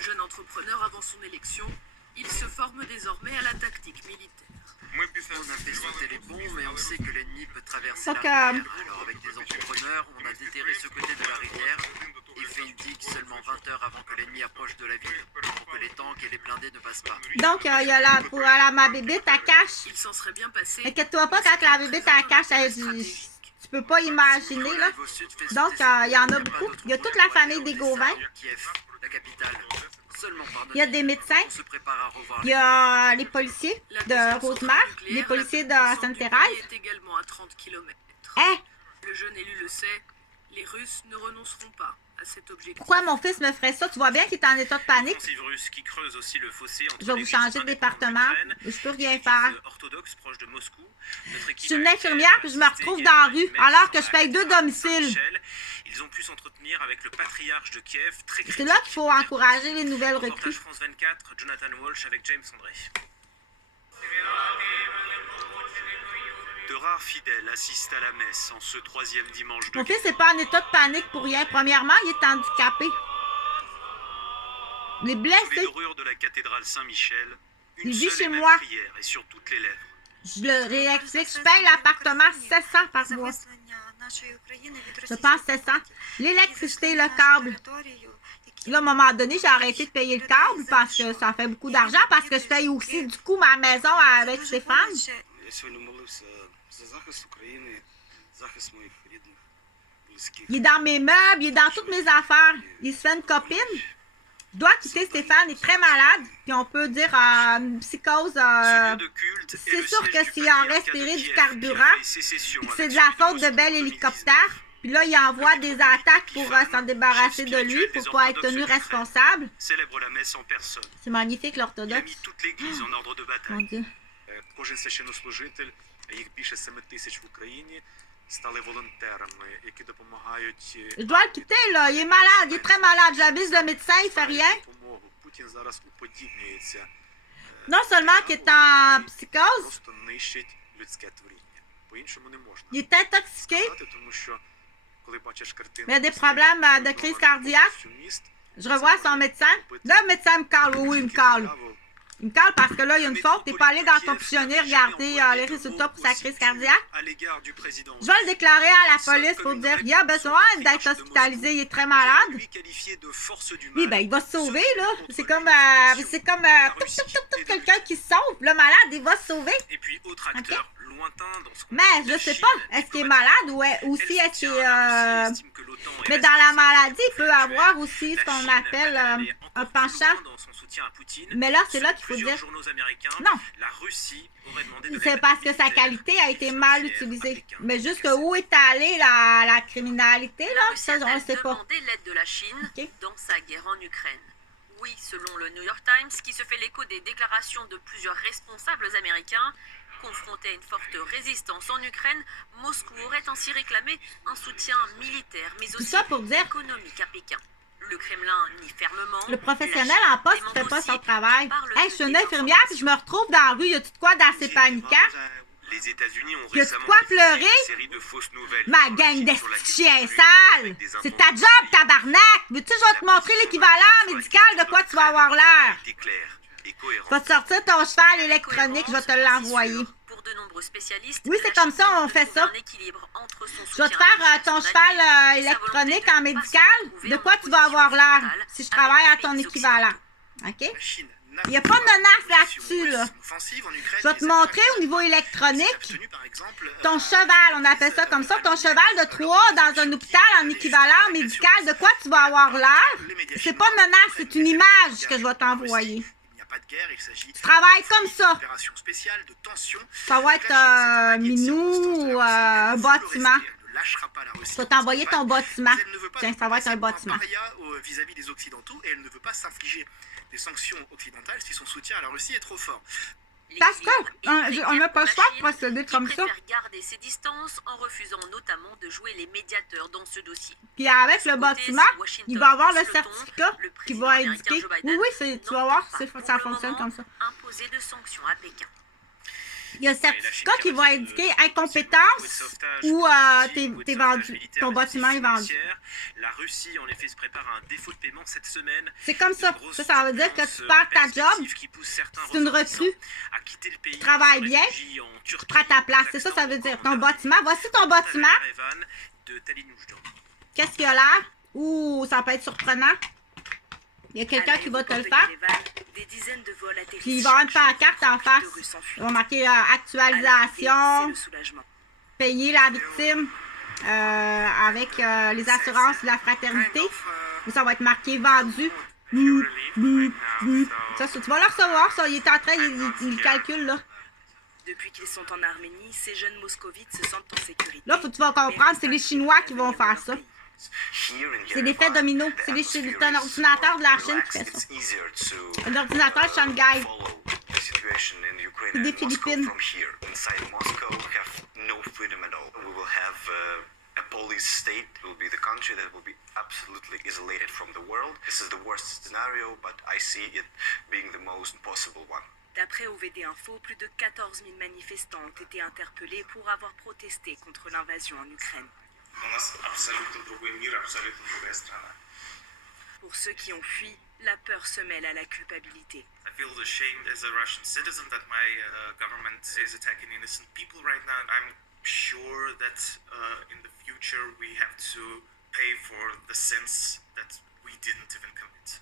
Jeune entrepreneur avant son élection, il se forme désormais à la tactique militaire. On a fait sauter les ponts, mais on sait que l'ennemi peut traverser Donc, la rivière. Alors avec des entrepreneurs, on a déterré ce côté de la rivière et fait une digue seulement 20 heures avant que l'ennemi approche de la ville, pour que les tanks et les blindés ne passent pas. il y a là, pour ma bébé, ta cache. Il s'en serait bien passé. Inquiète-toi pas, quand la bébé, ta cache, tu peux pas imaginer, là. Donc, il y en a beaucoup. Il y a toute la famille des Gauvin. Kiev, la capitale. Seulement par Il y a des médecins. on se prépare à revoir. Il y a les policiers La de deuxième Rosemère, centrale nucléaire les la policiers plus de puissante du Sainte-Thérèse. pays est également à 30 km. Hein? Le jeune élu le sait, les Russes ne renonceront pas à cet objectif. Pourquoi mon fils me ferait ça? Tu vois bien qu'il est en état de panique. L'offensive russe qui creuse aussi le fossé entre Je vais vous l'Église changer de indépendante département. d'Ukraine Je peux et rien l'Église faire. orthodoxe proche de Moscou. Notre équipe Je suis une a été infirmière puis je me assistée retrouve hier dans la par une rue messe alors que à je paye 2 cathédrale domiciles. Saint-Michel. Ils ont pu s'entretenir avec le patriarche de Kiev, très C'est là qu'il faut encourager les nouvelles Reportage recrues. France 24, Jonathan Walsh avec James André. De rares fidèles assistent à la messe en ce troisième dimanche de Mon fils n'est pas en état de panique pour rien. Premièrement, il est handicapé. Les Sous les blessés, dorures de la cathédrale Saint-Michel, Il une vit seule chez et même moi. prière est sur toutes les lèvres. je le réexplique. Je paye l'appartement 700 par mois. Je pense 700. L'électricité, le câble. Là, à un moment donné, j'ai arrêté de payer le câble parce que ça fait beaucoup d'argent, parce que je paye aussi du coup ma maison avec Stéphane. Il est dans mes meubles, il est dans toutes mes affaires. Il se fait une copine. Je dois quitter Stéphane, il est très malade. Puis on peut dire une psychose. Ce lieu de culte est c'est le sûr siège que du s'il a patriarcat respiré de du Kiev, carburant, qui a fait sécession c'est avec de la celui de faute de Moscou Bell en 2019. Hélicoptère. Puis là, il envoie des attaques pour s'en débarrasser de lui, pour pas être tenu responsable. Célèbre la messe en personne. C'est magnifique, Il a l'orthodoxe. mis toute l'église en ordre de Mon bataille. Dieu. Кожен священнослужитель, їх більше 7 тисяч в Україні, стали волонтерами, які допомагають Je dois le quitter, là. Il est malade, il est très malade. J'avise le médecin, il fait rien. допомогу. Путін зараз уподібнюється, Non seulement qu'il est en psychose, просто нищить людське творіння. По-іншому не можна il est intoxiqué. сказати, тому що коли бачиш картину, Il a des problèmes de crise cardiaque. Je revois son médecin. Là, le médecin me cale. Oui, il me cale. Il me cale parce que là, il y a une faute. T'es pas allé dans ton pigeonnier regarder les résultats pour sa crise cardiaque. À l'égard du président. Je vais le déclarer à la police pour dire il a besoin d'être hospitalisé, il est très malade. Lui qualifié de force du mal. Oui, ben il va se sauver, là. C'est comme quelqu'un qui se sauve. Le malade, il va se sauver. Et puis, autre acteur lointain dans ce qu'on Mais appelle je la sais Chine, pas, est-ce qu'il est malade ou si elle est-ce qu'il soutient la Russie, est... estime que l'OTAN est Mais dans la responsable maladie, il peut de avoir aussi ce La qu'on Chine appelle va aller un encore plus penchant. loin dans son soutien à Poutine. Mais là, c'est Selon là qu'il faut plusieurs dire... journaux américains, Non. la Russie aurait demandé de C'est mettre parce que sa militaire qualité a été mal utilisée. américain. Mais jusqu'où est allée la criminalité, là, ça, on ne sait pas. demandé l'aide de la Chine Ok. dans sa guerre en Ukraine. Oui, selon le New York Times, qui se fait l'écho des déclarations de plusieurs responsables américains. Confronté à une forte résistance en Ukraine, Moscou aurait ainsi réclamé un soutien militaire, mais Tout aussi ça pour dire, économique à Pékin. Le Kremlin nie fermement. le professionnel en poste ne fait pas son travail. parle Hey, de je suis une infirmière puis je me retrouve dans la rue. Y a-tu de quoi d'assez paniquant? Les États-Unis ont Y a-tu récemment quoi diffusé pleurer? une série de fausses nouvelles Ma sur la gang Chine de sur laquelle chiens ils sales! avec des C'est ta intentions job, tabarnak! Veux-tu que je vais te montrer l'équivalent médical de quoi tu vas avoir l'air? était claire et cohérente. Tu vas te sortir ton cheval électronique, je vais te l'envoyer. Pour de nombreux spécialistes, Oui, c'est comme ça, on fait ça. Un équilibre entre son Je vais te soutien faire ton cheval électronique en médical. De quoi tu vas avoir l'air si je travaille à ton équivalent. OK? Il n'y a pas de menace là-dessus, là. Je vais te montrer au niveau électronique ton cheval, on appelle ça comme ça, ton cheval de Troie dans un hôpital en équivalent médical. De quoi tu vas avoir l'air? C'est pas une menace, c'est une image que je vais t'envoyer. Tu travailles comme ça. Ça va être Minou ou un bâtiment. Je vais t'envoyer ton bâtiment. Tiens, ça va être un bâtiment. Vis-à-vis des Occidentaux, et elle ne veut pas s'infliger des sanctions occidentales si son soutien à la Russie est trop fort. Parce qu'on n'a pas le choix de procéder comme ça. préfère garder ses distances en refusant notamment de jouer les médiateurs dans ce dossier. Puis avec le bâtiment, il va avoir le certificat qui va indiquer. Oui, tu vas voir, ça fonctionne comme ça. Imposer de sanctions à Pékin. Il y a le certificat qui va indiquer incompétence ou t'es vendu. Ton bâtiment est vendu. La Russie, en effet, se prépare à un défaut de paiement cette semaine. C'est comme ça. Ça veut dire que tu perds ta job. C'est une recrue. Tu travailles bien. Tu prends ta place. C'est ça, ça veut dire. Ton bâtiment. Voici ton bâtiment. Qu'est-ce qu'il y a là? Ouh, ça peut être surprenant. Il y a quelqu'un qui va te le faire. Puis il va y avoir une pancarte en face. Il va marquer actualisation, payer la victime avec les assurances de la fraternité. Ça va être marqué vendu. Ça, tu vas le recevoir, ça. Il est en train, il calcule là. Depuis qu'ils sont en Arménie, ces jeunes moscovites se sentent en sécurité. Là, tu vas comprendre, c'est les Chinois qui vont faire ça. C'est l'effet domino. C'est un ordinateur de la Chine qui fait ça. Un ordinateur Shanghai. C'est des Philippines. A police state will be the country that will be absolutely isolated from the world. This is the worst scenario, but I see it being the most possible one. D'après OVD Info, plus de 14 000 manifestants ont été interpellés pour avoir protesté contre l'invasion en Ukraine. Pour ceux qui ont fui, la peur se mêle à la culpabilité. I feel ashamed as a Russian citizen that my government is attacking innocent people right now. I'm sure that in the future we have to pay for the sins that we didn't even commit.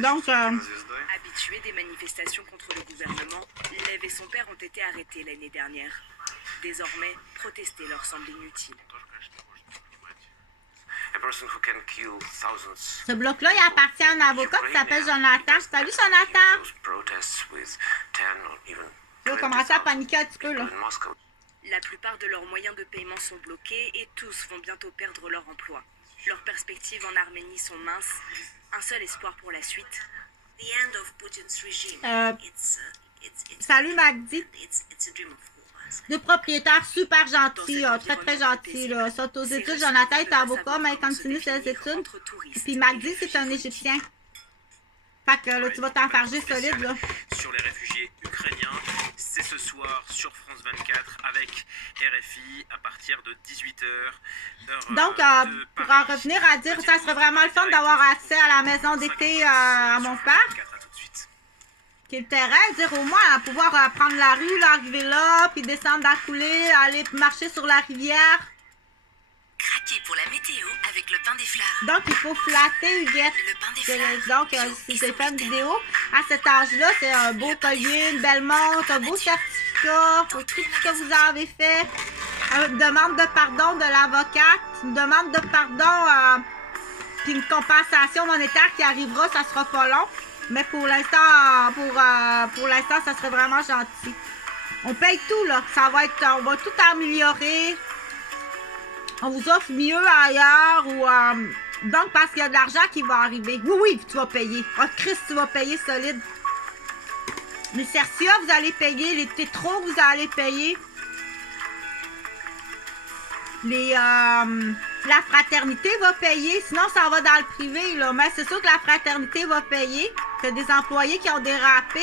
Donc, Habitués des manifestations contre le gouvernement, Lev et son père ont été arrêtés l'année dernière. Désormais, protester leur semble inutile. ce bloc-là, il appartient à un avocat qui s'appelle Jonathan. Salut, Jonathan! Tu vas commencer à paniquer un petit peu, là. La plupart de leurs moyens de paiement sont bloqués et tous vont bientôt perdre leur emploi. Leurs perspectives en Arménie sont minces. Un seul espoir pour la suite. Salut, Magdi. Deux propriétaires super gentils, très très gentils. Là. Ils sont aux études. Jonathan est avocat, mais il continue ses études. Puis Magdi, c'est un Égyptien. Fait que là, tu vas t'enfarger solide, là. Sur les réfugiés ukrainiens, c'est ce soir sur France 24 avec RFI à partir de 18h. Donc, pour en revenir à dire, ça serait vraiment le fun d'avoir accès à la maison d'été à mon père. Qui est le terrain, dire au moins à pouvoir prendre la rue, là, arriver là, puis descendre dans la coulée, aller marcher sur la rivière. Craquez pour la météo avec le pain des fleurs. Donc, il faut flatter, Huguette. Le pain des fleurs. Donc, si j'ai fait une vidéo, à cet âge-là, c'est un beau collier, une belle montre, un beau certificat, tout ce que vous avez fait. Une demande de pardon de l'avocate, une demande de pardon, puis une compensation monétaire qui arrivera, ça sera pas long. Mais pour l'instant, pour l'instant, ça serait vraiment gentil. On paye tout, là. Ça va être, on va tout améliorer. On vous offre mieux ailleurs ou Donc, parce qu'il y a de l'argent qui va arriver. Oui, oui, tu vas payer. Oh, Chris, tu vas payer solide. Les Cercia, vous allez payer. Les Tétro, vous allez payer. La fraternité va payer. Sinon, ça va dans le privé, là. Mais c'est sûr que la fraternité va payer. T'as des employés qui ont dérapé.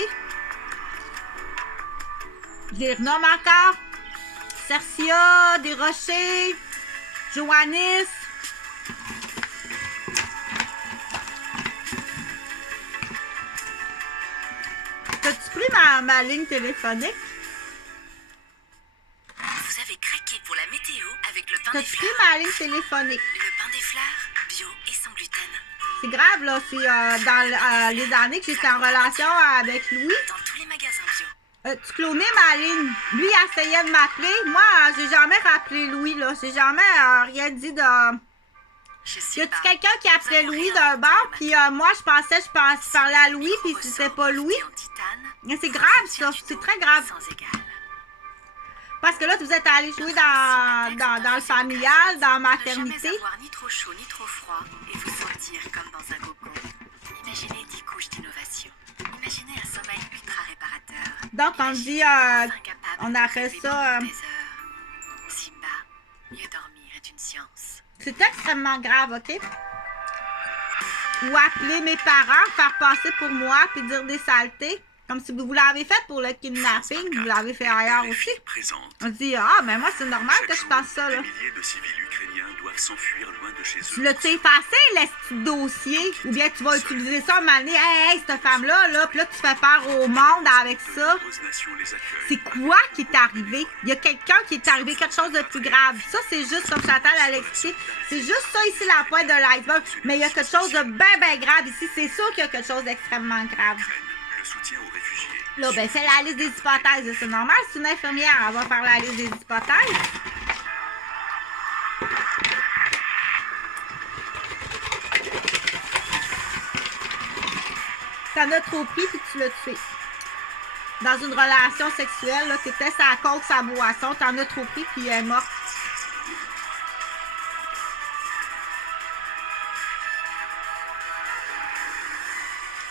Je les renomme encore. Cercia, Desrochers, Joannis. T'as-tu pris ma ligne téléphonique? Vous avez craqué pour la météo avec le pain des T'as-tu pris fleurs. ma ligne téléphonique? Le pain des fleurs, bio et sans gluten. C'est grave, là. C'est dans les années que j'étais en relation avec Louis. Dans tous les magasins bio. Tu clonais ma ligne. Lui, il essayait de m'appeler. Moi, j'ai jamais rappelé Louis, là. J'ai jamais rien dit de... Y a-tu quelqu'un qui appelait Louis d'un bar? Puis moi, je pensais parler à Louis, puis c'était pas Louis. Mais c'est grave, ça. C'est très grave. Parce que là, vous êtes allé jouer dans le familial, dans la maternité. Ne jamais avoir ni trop chaud ni trop froid et vous sentir comme dans un cocon. Imaginez 10 couches d'innovation. Imaginez un sommeil ultra réparateur. Donc, on dit... on appelle ça... Simba, mieux dormir est une science. C'est extrêmement grave, OK? Ou appeler mes parents, faire passer pour moi, puis dire des saletés. Comme si vous l'avez fait pour le kidnapping, vous l'avez fait ailleurs aussi. On dit, ah, mais moi, c'est normal que je fasse ça, là. Des milliers de civils ukrainiens doivent s'enfuir loin de chez eux. Tu l'as-tu effacé, le dossier? Ou bien tu vas utiliser ça à un moment donné, hey, cette femme-là, là, puis là, tu fais peur au monde avec ça. C'est quoi qui est arrivé? Il y a quelqu'un qui est arrivé, quelque chose de plus grave. Ça, c'est juste, comme Chantal a l'expliqué, c'est juste ça ici, la pointe de l'iceberg. Mais il y a quelque chose de bien grave ici. C'est sûr qu'il y a quelque chose d'extrêmement grave. Soutien aux réfugiés. Là, ben, fais la liste des hypothèses. C'est normal, c'est une infirmière. Elle va faire la liste des hypothèses. T'en as trop pris puis tu l'as tué. Dans une relation sexuelle, là, t'étais sa coke, sa boisson, t'en as trop pris puis elle est morte.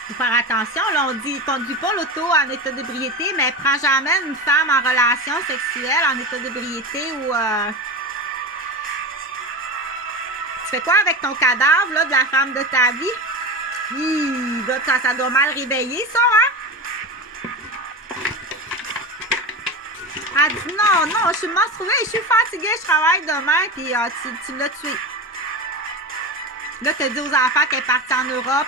Faut faire attention, là, on dit, conduis pas l'auto en état d'ébriété, mais prends jamais une femme en relation sexuelle en état d'ébriété ou... Tu fais quoi avec ton cadavre, là, de la femme de ta vie? Ça doit mal réveiller, ça, hein? Elle dit, non, je suis menstruée, je suis fatiguée, je travaille demain, puis tu l'as tué. Là, tu as dit aux enfants qu'elle est partie en Europe.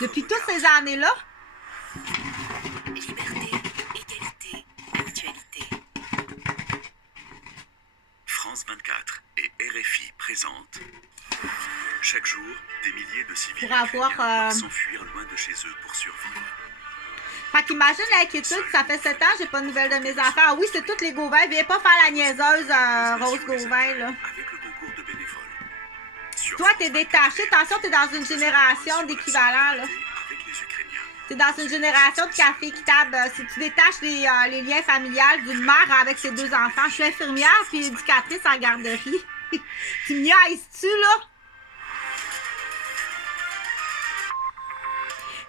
Depuis toutes ces années-là? Liberté, égalité, mutualité. France 24 et RFI présentent chaque jour des milliers de civils ukrainiens doivent s'enfuir loin de chez eux pour survivre. Fait qu'imagine l'inquiétude, ça fait 7 ans, j'ai pas de nouvelles de mes enfants. Ah oui, c'est toutes les Gauvin. Viens pas faire la niaiseuse Rose Gauvin, là. Avec le concours de bénévoles. Toi, t'es détaché. Attention, t'es dans une génération d'équivalents, là. T'es dans une génération de café équitable. Si tu détaches les liens familiales d'une mère avec ses 2 enfants. Je suis infirmière puis éducatrice en garderie. Tu me niaises-tu, là?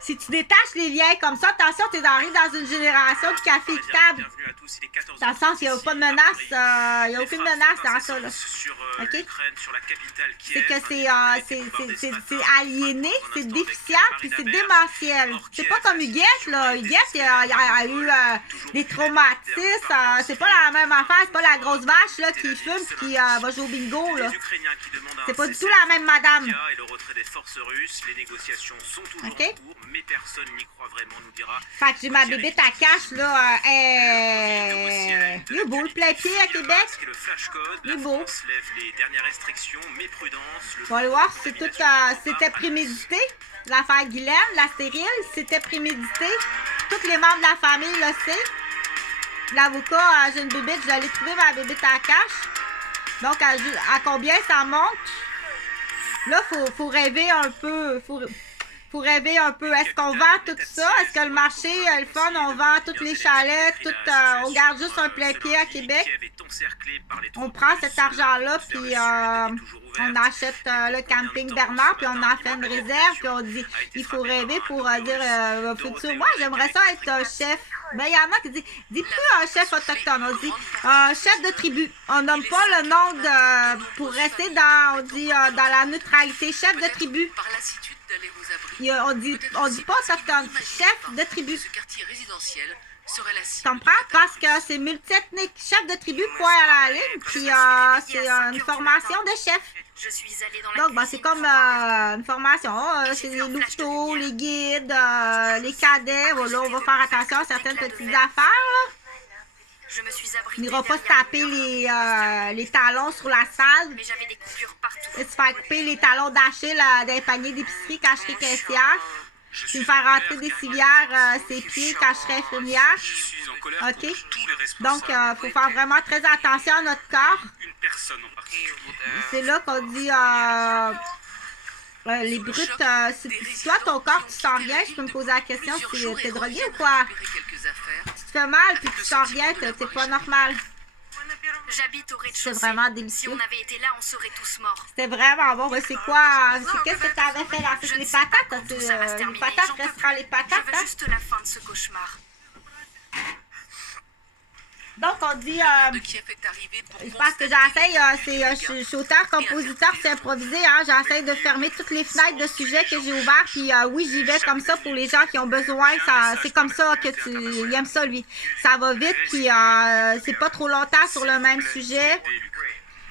Si tu détaches les liens comme ça, attention, t'es dans une génération de café équitable. Dans le sens, il n'y a pas de menace, il n'y a aucune menace dans ça, là. OK? C'est que c'est aliéné, c'est déficient, puis c'est démentiel. C'est pas comme Huguette, là. Huguette, il a eu des traumatismes. C'est pas la même affaire, c'est pas la grosse vache, là, qui fume puis qui va jouer au bingo, là. C'est pas du tout la même madame. Et le retrait des forces russes, les négociations sont toujours en cours, mais personne n'y croit vraiment, nous dira. Fait que j'ai ma bébé à cache, là. Il est beau le plein-pied à Québec. Il est beau. Les dernières restrictions, mais prudence. On va le voir, c'était prémédité. L'affaire Guylaine, la stérile, c'était prémédité. Tous les membres de la famille le savent. L'avocat, j'ai une bébête, je l'ai trouvé ma bébête à cache. Donc, à combien ça monte? Là, faut rêver un peu. Faut rêver un peu. Est-ce qu'on vend tout ça? Est-ce que le marché est le fun? On vend tous les chalets, on garde juste un plein pied à Québec? encerclés par les on troupes prend russes, cet argent-là, la puis route vers le sud était toujours on ouverte. achète le camping Bernard, puis on en fait une réserve, puis on dit, il faut rêver pour dire au futur. Moi, j'aimerais ça être un chef. Ben, il y en a qui disent, dis plus un chef autochtone, on dit chef de tribu. On nomme pas le nom de, pour rester dans, on dit, dans la neutralité, chef de tribu. Par lassitude d'aller aux abris. On dit pas autochtone, chef de tribu. Ce quartier résidentiel serait la Tu cible. comprends? Parce que c'est multiethnique. Chef de tribu, point à la ligne, puis c'est une formation de chef. Je suis allée dans la Donc, ben, c'est comme une formation. C'est les louveteaux, les guides, les cadets. Là, on va faire attention à certaines petites affaires. Là. Je me suis On abritée n'ira pas se derrière taper le les talons sur l'asphalte. mais j'avais des coupures partout. Et se faire couper les talons d'Achille dans les paniers d'épicerie quand je serai caissière. Puis me faire rentrer des civières ses pieds quand je serai infirmière. Je suis en colère OK? contre tous les responsables. Donc, il faut faire vraiment très attention à notre corps. Une personne en particulier. C'est là qu'on dit les brutes. Si toi, ton corps, tu sens rien, je peux me poser la question si t'es drogué ou quoi? Quelques affaires. Tu te fais mal puis tu sens rien, t'es pas normal. J'habite au C'est rez-de-chaussée. vraiment Si délicieux. on avait été là, on serait tous morts. C'était vraiment bon. Mais c'est quoi? Qu'est-ce que t'avais fait dans les patates? Ça va se Les terminer. patates J'en peux resteront les Je patates. veux Hein? juste la fin de ce cauchemar. Donc, on dit... De Kiev est arrivé pour parce que j'essaye, je suis auteur-compositeur, c'est improvisé, hein, j'essaie de fermer toutes les fenêtres de sujets que j'ai ouverts, puis oui, j'y vais comme ça pour les gens qui ont besoin, c'est comme ça que il aime ça, lui. Ça va vite, puis c'est pas trop longtemps sur le même sujet,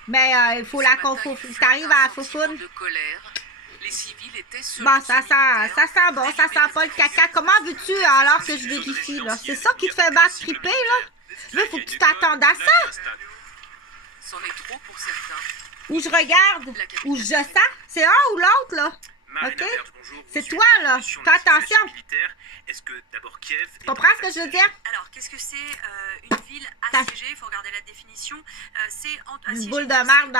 mais il faut tu arrives à la foufoune. de colère. Les civils étaient sur Bon, ça sent bon, ça sent pas le caca. Comment veux-tu alors que je vérifie, là? C'est ça qui te fait battre triper, là? Là, il faut que tu t'attendes à ça. C'en est trop pour certains. Ou je regarde, ou je sens. C'est un ou l'autre, là. OK? C'est toi, là. Fais attention. Est-ce que d'abord Kiev... Tu comprends ce que je veux dire? Alors, qu'est-ce que c'est une ville assiégée? Il faut regarder la définition. C'est Une boule de merde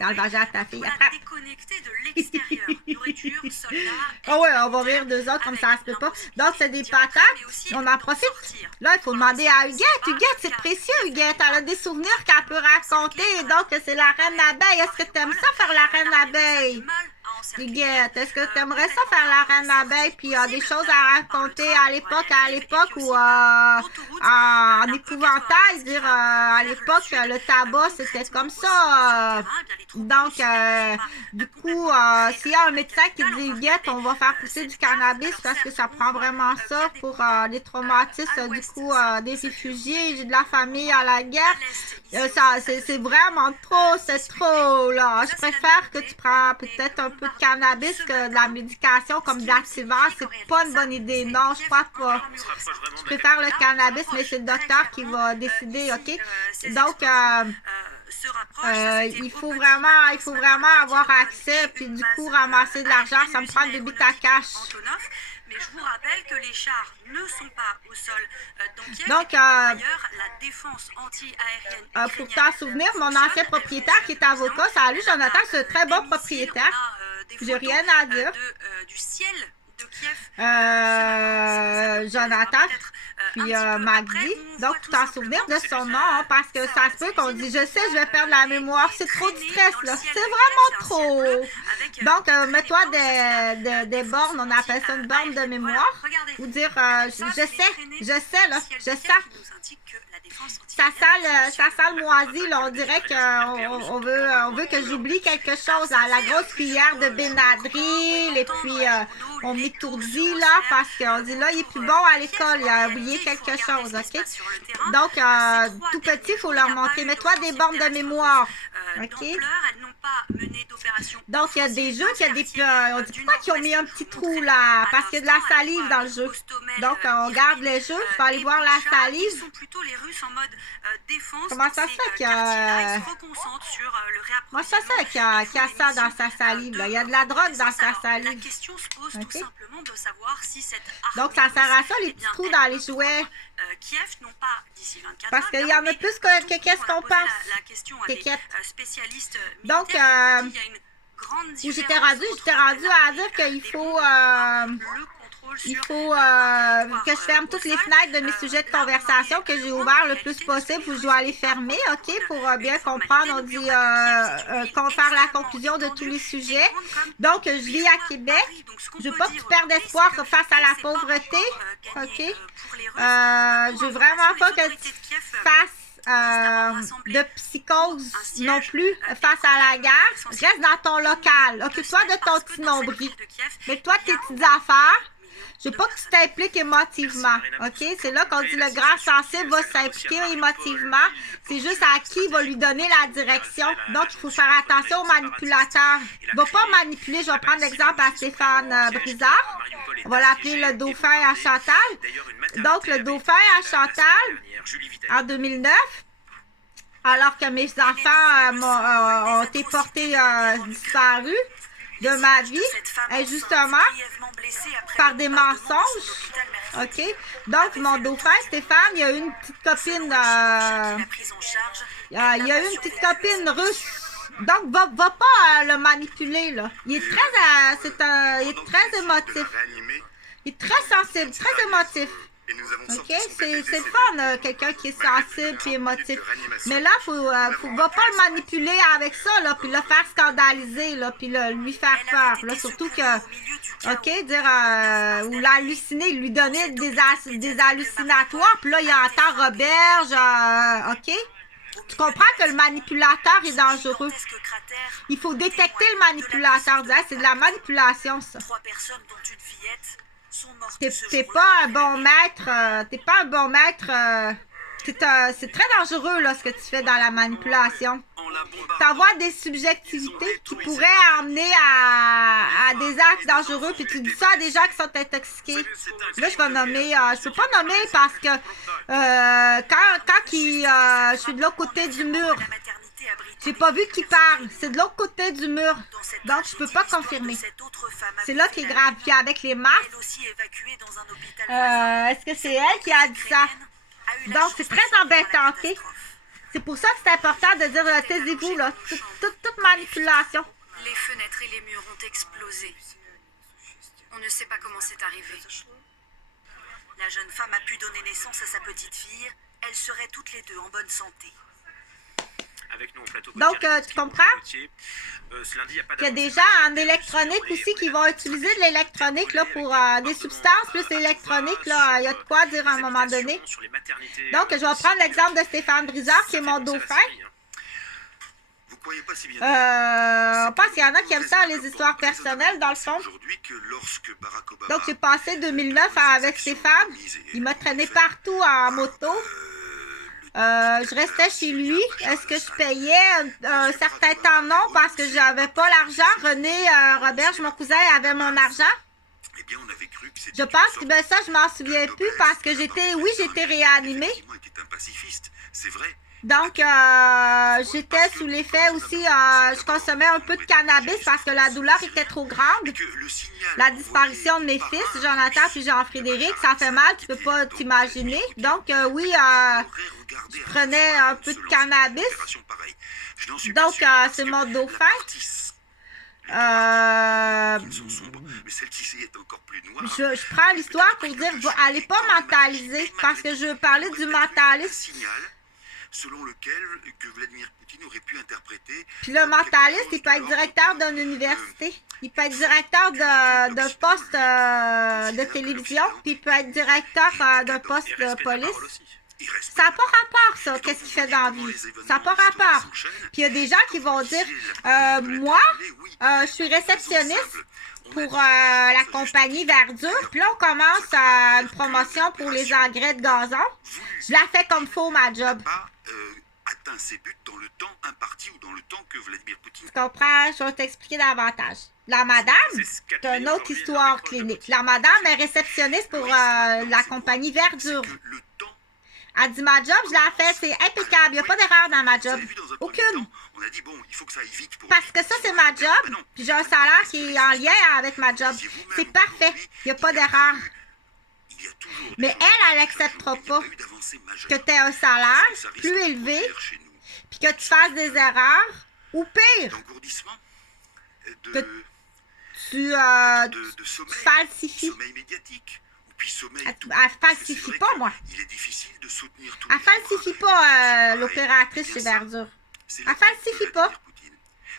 dans le vagin de ta fille. Voilà, déconnecté de l'extérieur. Nourriture, soldats... Ah ouais, on va rire d'eux autres comme ça se peut pas. Donc, c'est des patates. On en profite. Là, il faut demander à Huguette. Huguette, c'est précieux, Huguette. Elle a des souvenirs qu'elle peut raconter. Donc, c'est la reine abeille. Est-ce que tu aimes ça faire la reine abeille? Huguette, est-ce que tu aimerais ça faire la reine abeille? Puis, des choses à raconter à l'époque ou en épouvantail, dire à l'époque, le tabac, c'était comme ça. Donc, du coup, s'il y a un médecin qui dit Huguette, on va faire pousser du cannabis parce que ça prend vraiment ça pour les traumatismes, du coup, des réfugiés, j'ai de la famille à la guerre. C'est vraiment trop, c'est trop, là. Je préfère que tu prends peut-être un peu de cannabis que de la médication comme de l'activant. C'est pas une bonne idée. Non, je crois pas. Je préfère le cannabis, mais c'est le docteur qui va décider, OK? Donc, il faut vraiment avoir accès, puis du coup, ramasser de l'argent, ça me prend des bits à cash. Mais je vous rappelle que les chars ne sont pas au sol. Donc, d'ailleurs, la défense anti-aérienne. pour t'en souvenir, mon ancien propriétaire qui est avocat, salut Jonathan, c'est un très bon propriétaire. J'ai rien à dire. Du ciel de Kiev. Jonathan, puis Magdi. Donc, tu t'en souvenir de son nom, hein, parce que ça se peut qu'on dit, je sais, je vais perdre la mémoire. C'est trop de stress, là. C'est vraiment trop. Donc, mets-toi des bornes, on appelle ça une borne de mémoire. Ou dire, je sais, là, je sens. Ça sent le moisi, là. On dirait qu'on veut que j'oublie quelque chose. Là. La grosse cuillère de Benadryl, et puis on m'étourdit, là, parce qu'on dit, là, il est plus bon à l'école. Il a oublié quelque chose, OK? Donc, tout petit, il faut leur montrer. Mets-toi des bornes de mémoire, OK? Donc, il y a des jeux qui a des... on dit pourquoi ils ont mis un petit trou, là? Parce qu'il y a de la salive dans le jeu. Donc, on garde les jeux, il faut aller voir la salive. Comment ça se fait qu'il y a... Moi, ça fait qu'il y a ça dans sa salive, là. Il y a de la drogue dans sa salive. Okay. Donc, ça sert à ça, les petits trous dans les jouets. Parce qu'il y en a plus que qu'est-ce qu'on pense. Donc, où j'étais rendu à dire qu'il faut il faut que je ferme toutes les fenêtres de mes sujets de conversation que j'ai ouverts le plus possible ou je dois les fermer, OK, pour bien comprendre. On dit qu'on faire la conclusion de tous les sujets. Donc, je vis à Québec. Je veux pas que tu perdes espoir face à la pauvreté, OK? Je veux vraiment pas que tu fasses de psychose non plus face à la guerre. Reste dans ton local. Occupe-toi de ton petit nombril. Mets-toi tes petites affaires. Je veux pas que tu t'impliques émotivement, OK? C'est là qu'on dit le grand sensible va s'impliquer émotivement. C'est juste à qui va lui donner la direction. Donc, il faut faire attention aux manipulateurs. Il ne va pas manipuler. Je vais prendre l'exemple à Stéphane Brizard. On va l'appeler le dauphin à Chantal. Donc, le dauphin à Chantal, en 2009, alors que mes enfants ont été portés disparus de ma vie, justement, par des mensonges. OK? Donc, mon dauphin, Stéphane, il y a une petite copine, il y a une petite copine russe. Donc, va pas le manipuler, là. Il est très émotif. Il est très sensible, très émotif. OK? C'est le fun, quelqu'un qui est sensible et émotif. Mais là, va pas le manipuler avec ça, là, puis le faire scandaliser, là, puis lui faire peur. Là, surtout que, OK, dire, ou l'halluciner, lui donner des hallucinatoires, puis là, il entend Roberge, OK? Tu comprends que le manipulateur est dangereux. Il faut détecter le manipulateur. C'est de la manipulation, ça. T'es pas un bon maître. T'es pas un bon maître. C'est très dangereux, là, ce que tu fais dans la manipulation. T'envoies des subjectivités qui pourraient amener à des actes dangereux, puis tu dis ça à des gens qui sont intoxiqués. Là, je vais nommer... je peux pas nommer parce que quand je suis de l'autre côté du mur, j'ai pas vu qui parle. C'est de l'autre côté du mur. Donc, je peux pas confirmer. C'est là qui est grave. Puis avec les masques, est-ce que c'est elle qui a dit ça? Donc, c'est très embêtant, OK? C'est pour ça que c'est important de dire, taisez-vous, là. Toute manipulation. Les fenêtres et les murs ont explosé. On ne sait pas comment c'est arrivé. La jeune femme a pu donner naissance à sa petite fille. Elles seraient toutes les deux en bonne santé. Avec nous au plateau. Donc, tu comprends? Il y a des gens en électronique aussi qui vont utiliser de l'électronique là, pour des substances plus électroniques. Là, il y a de quoi dire à un moment donné. Donc, je vais prendre l'exemple de Stéphane Brizard, qui est mon dauphin. On pense qu'il y en a qui aiment ça, les histoires personnelles, dans le fond. Donc, j'ai passé 2009 avec Stéphane. Il m'a traîné partout en moto. Je restais chez lui. Est-ce que je payais un certain temps? Non, parce que j'avais pas l'argent. René Roberge, mon cousin, avait mon argent. Je pense que ça, je m'en souviens plus parce que j'étais réanimée. Donc, j'étais sous l'effet aussi, je consommais un peu de cannabis parce que la douleur était trop grande. La disparition de mes fils, Jonathan puis Jean-Frédéric, ça fait mal, tu peux pas t'imaginer. Donc, oui, je prenais un peu de cannabis. Donc, c'est mon dauphin. Je prends l'histoire pour dire, allez pas mentaliser, parce que je veux parler du mentalisme. Selon lequel que Vladimir Poutine aurait pu interpréter... Puis le mentaliste, il peut être directeur d'une université. Il peut être directeur d'un poste de télévision. Puis il peut être directeur d'un poste de police. Ça n'a pas rapport, ça, qu'est-ce qu'il fait dans la vie. Ça n'a pas rapport. Puis il y a des gens qui vont dire, moi, je suis réceptionniste pour la compagnie Verdure. Puis là, on commence une promotion pour les engrais de gazon. Je la fais comme faut, ma job. Atteint ses buts dans le temps imparti ou dans le temps que Vladimir Poutine... Tu comprends? Je vais t'expliquer davantage. La madame, c'est une autre histoire clinique. La madame est réceptionniste pour la compagnie Verdure. Elle dit, ma job, je l'ai fait, c'est impeccable. Il n'y a pas d'erreur dans ma job. Aucune. On a dit, bon, il faut que ça aille vite pour... Parce que ça, c'est ma job. Puis j'ai un salaire qui est en lien avec ma job. C'est parfait. Il n'y a pas d'erreur. Mais elle n'acceptera pas que tu aies un salaire plus élevé, puis que tu fasses des erreurs, ou pire, que tu tu falsifies. Sommeil médiatique. Ou puis sommeil Elle falsifie pas, moi. Il est difficile de soutenir tout. Elle falsifie pas l'opératrice chez Verdure. Elle falsifie pas.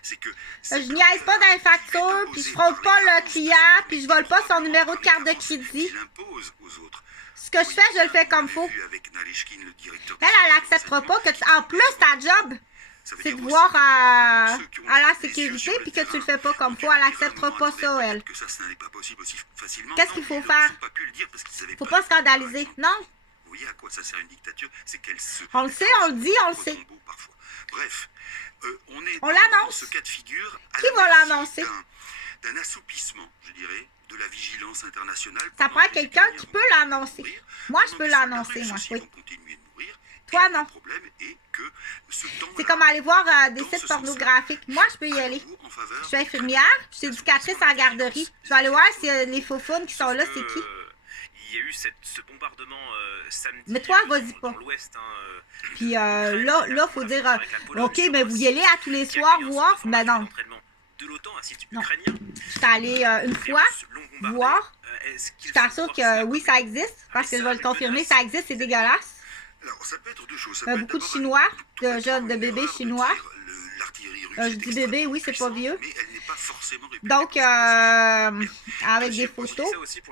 Je niaise pas dans les factures, puis je fraude pas le client, puis je vole pas son numéro de carte de crédit. Ce que je fais, je le fais comme faut. Elle acceptera pas que en plus ta job, c'est de voir à la sécurité, puis que tu le fais pas comme faut. Elle acceptera pas ça, elle. Qu'est-ce qu'il faut faire? Faut pas scandaliser, non? Vous voyez à quoi ça sert une dictature? C'est qu'elle se... On le sait, on le dit, on le sait. Bref, on l'annonce. Ce cas de figure qui va l'annoncer? D'un assoupissement, je dirais, de la vigilance internationale. Ça prend quelqu'un qui peut l'annoncer. Moi, je peux l'annoncer, moi, oui. Toi, non. C'est comme aller voir des sites pornographiques. Moi, je peux y aller. Je suis infirmière, je suis éducatrice en garderie. Je vais aller voir si les faux faunes qui sont là, c'est qui. Il y a eu ce bombardement samedi. Mais toi, vas-y pas. Puis là, faut dire, OK, mais vous y allez à tous les soirs voir? Ben non. Non. Je suis allée une fois voir. Je t'assure que oui, ça existe, parce que je vais le confirmer, ça existe, c'est dégueulasse. Alors, ça peut être deux choses. Beaucoup de Chinois, de jeunes, de bébés chinois. Je dis bébé, oui, c'est pas vieux. Donc, avec des photos,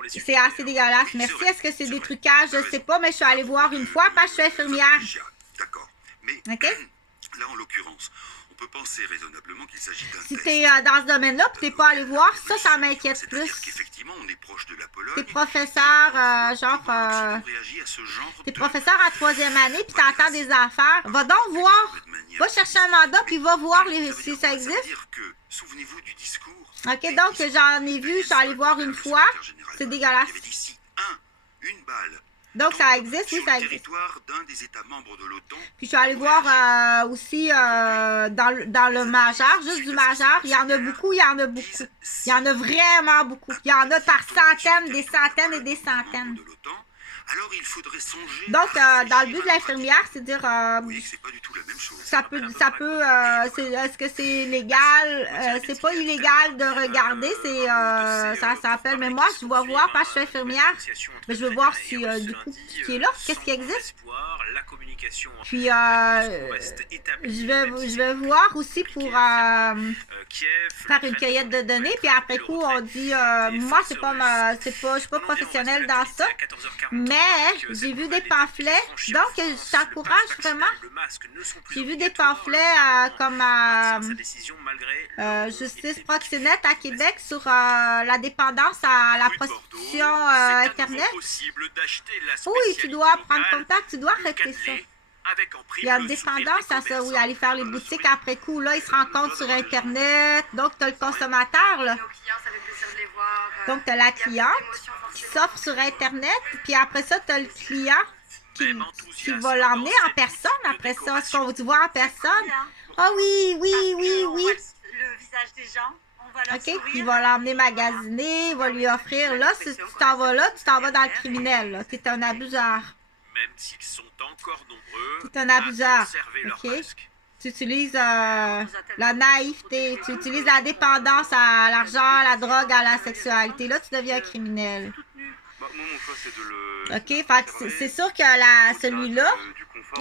c'est assez dégueulasse. Merci. Est-ce que c'est des trucages? Je sais pas, mais je suis allée voir une fois parce que je suis infirmière. D'accord. Mais OK? Là, en l'occurrence, on peut penser raisonnablement qu'il s'agit d'un si tu es dans ce domaine-là et tu n'es pas allé voir, ça m'inquiète plus. Qu'effectivement, on est proche de la Pologne. T'es professeur, t'es professeur en 3e année puis t'entends des affaires. Va donc voir. Va chercher un mandat puis va voir si ça existe. Souvenez-vous du discours. OK, donc j'en ai vu, je suis allée voir une fois. C'est dégueulasse. Une balle. Donc ça existe, oui, ça existe. Puis je suis allée voir aussi dans le majeur, juste du majeur. Il y en a beaucoup, il y en a beaucoup. Il y en a vraiment beaucoup. Il y en a par centaines, des centaines et des centaines. Alors il faudrait songer. Donc, dans le but de l'infirmière, c'est dire. Oui, c'est pas du tout la même chose. Est-ce que c'est légal? C'est pas illégal de regarder, ça s'appelle. Mais moi, je vais voir parce que je suis infirmière. Mais je veux voir si, du coup, qui est là, qu'est-ce qui existe. Puis, je vais voir aussi pour faire une cueillette de données. Puis après coup, on dit, moi, je suis pas professionnelle dans ça. Mais j'ai vu des pamphlets, donc je t'encourage vraiment. J'ai vu des pamphlets comme Justice Proxénète à Québec sur la dépendance à la prostitution Internet. Oui, tu dois prendre contact, tu dois arrêter ça. Il y a une dépendance à ça, oui, aller faire les boutiques après coup. Là, ils se rencontrent sur Internet. Donc, tu as le consommateur, là. Donc, tu as la cliente qui s'offre sur Internet. Puis après ça, tu as le client qui va l'emmener en personne. Après ça, est-ce qu'on va te voir en personne? Ah oui. Le visage des gens. OK, il va l'emmener magasiner, il va lui offrir. Là, si tu t'en vas là, tu t'en vas dans le criminel. Tu es un abuseur. Même s'ils sont encore nombreux, tu es un abuseur. OK? Tu utilises la naïveté, tu utilises la dépendance à l'argent, à la drogue, à la sexualité. Là, tu deviens un criminel. OK, c'est sûr que celui-là,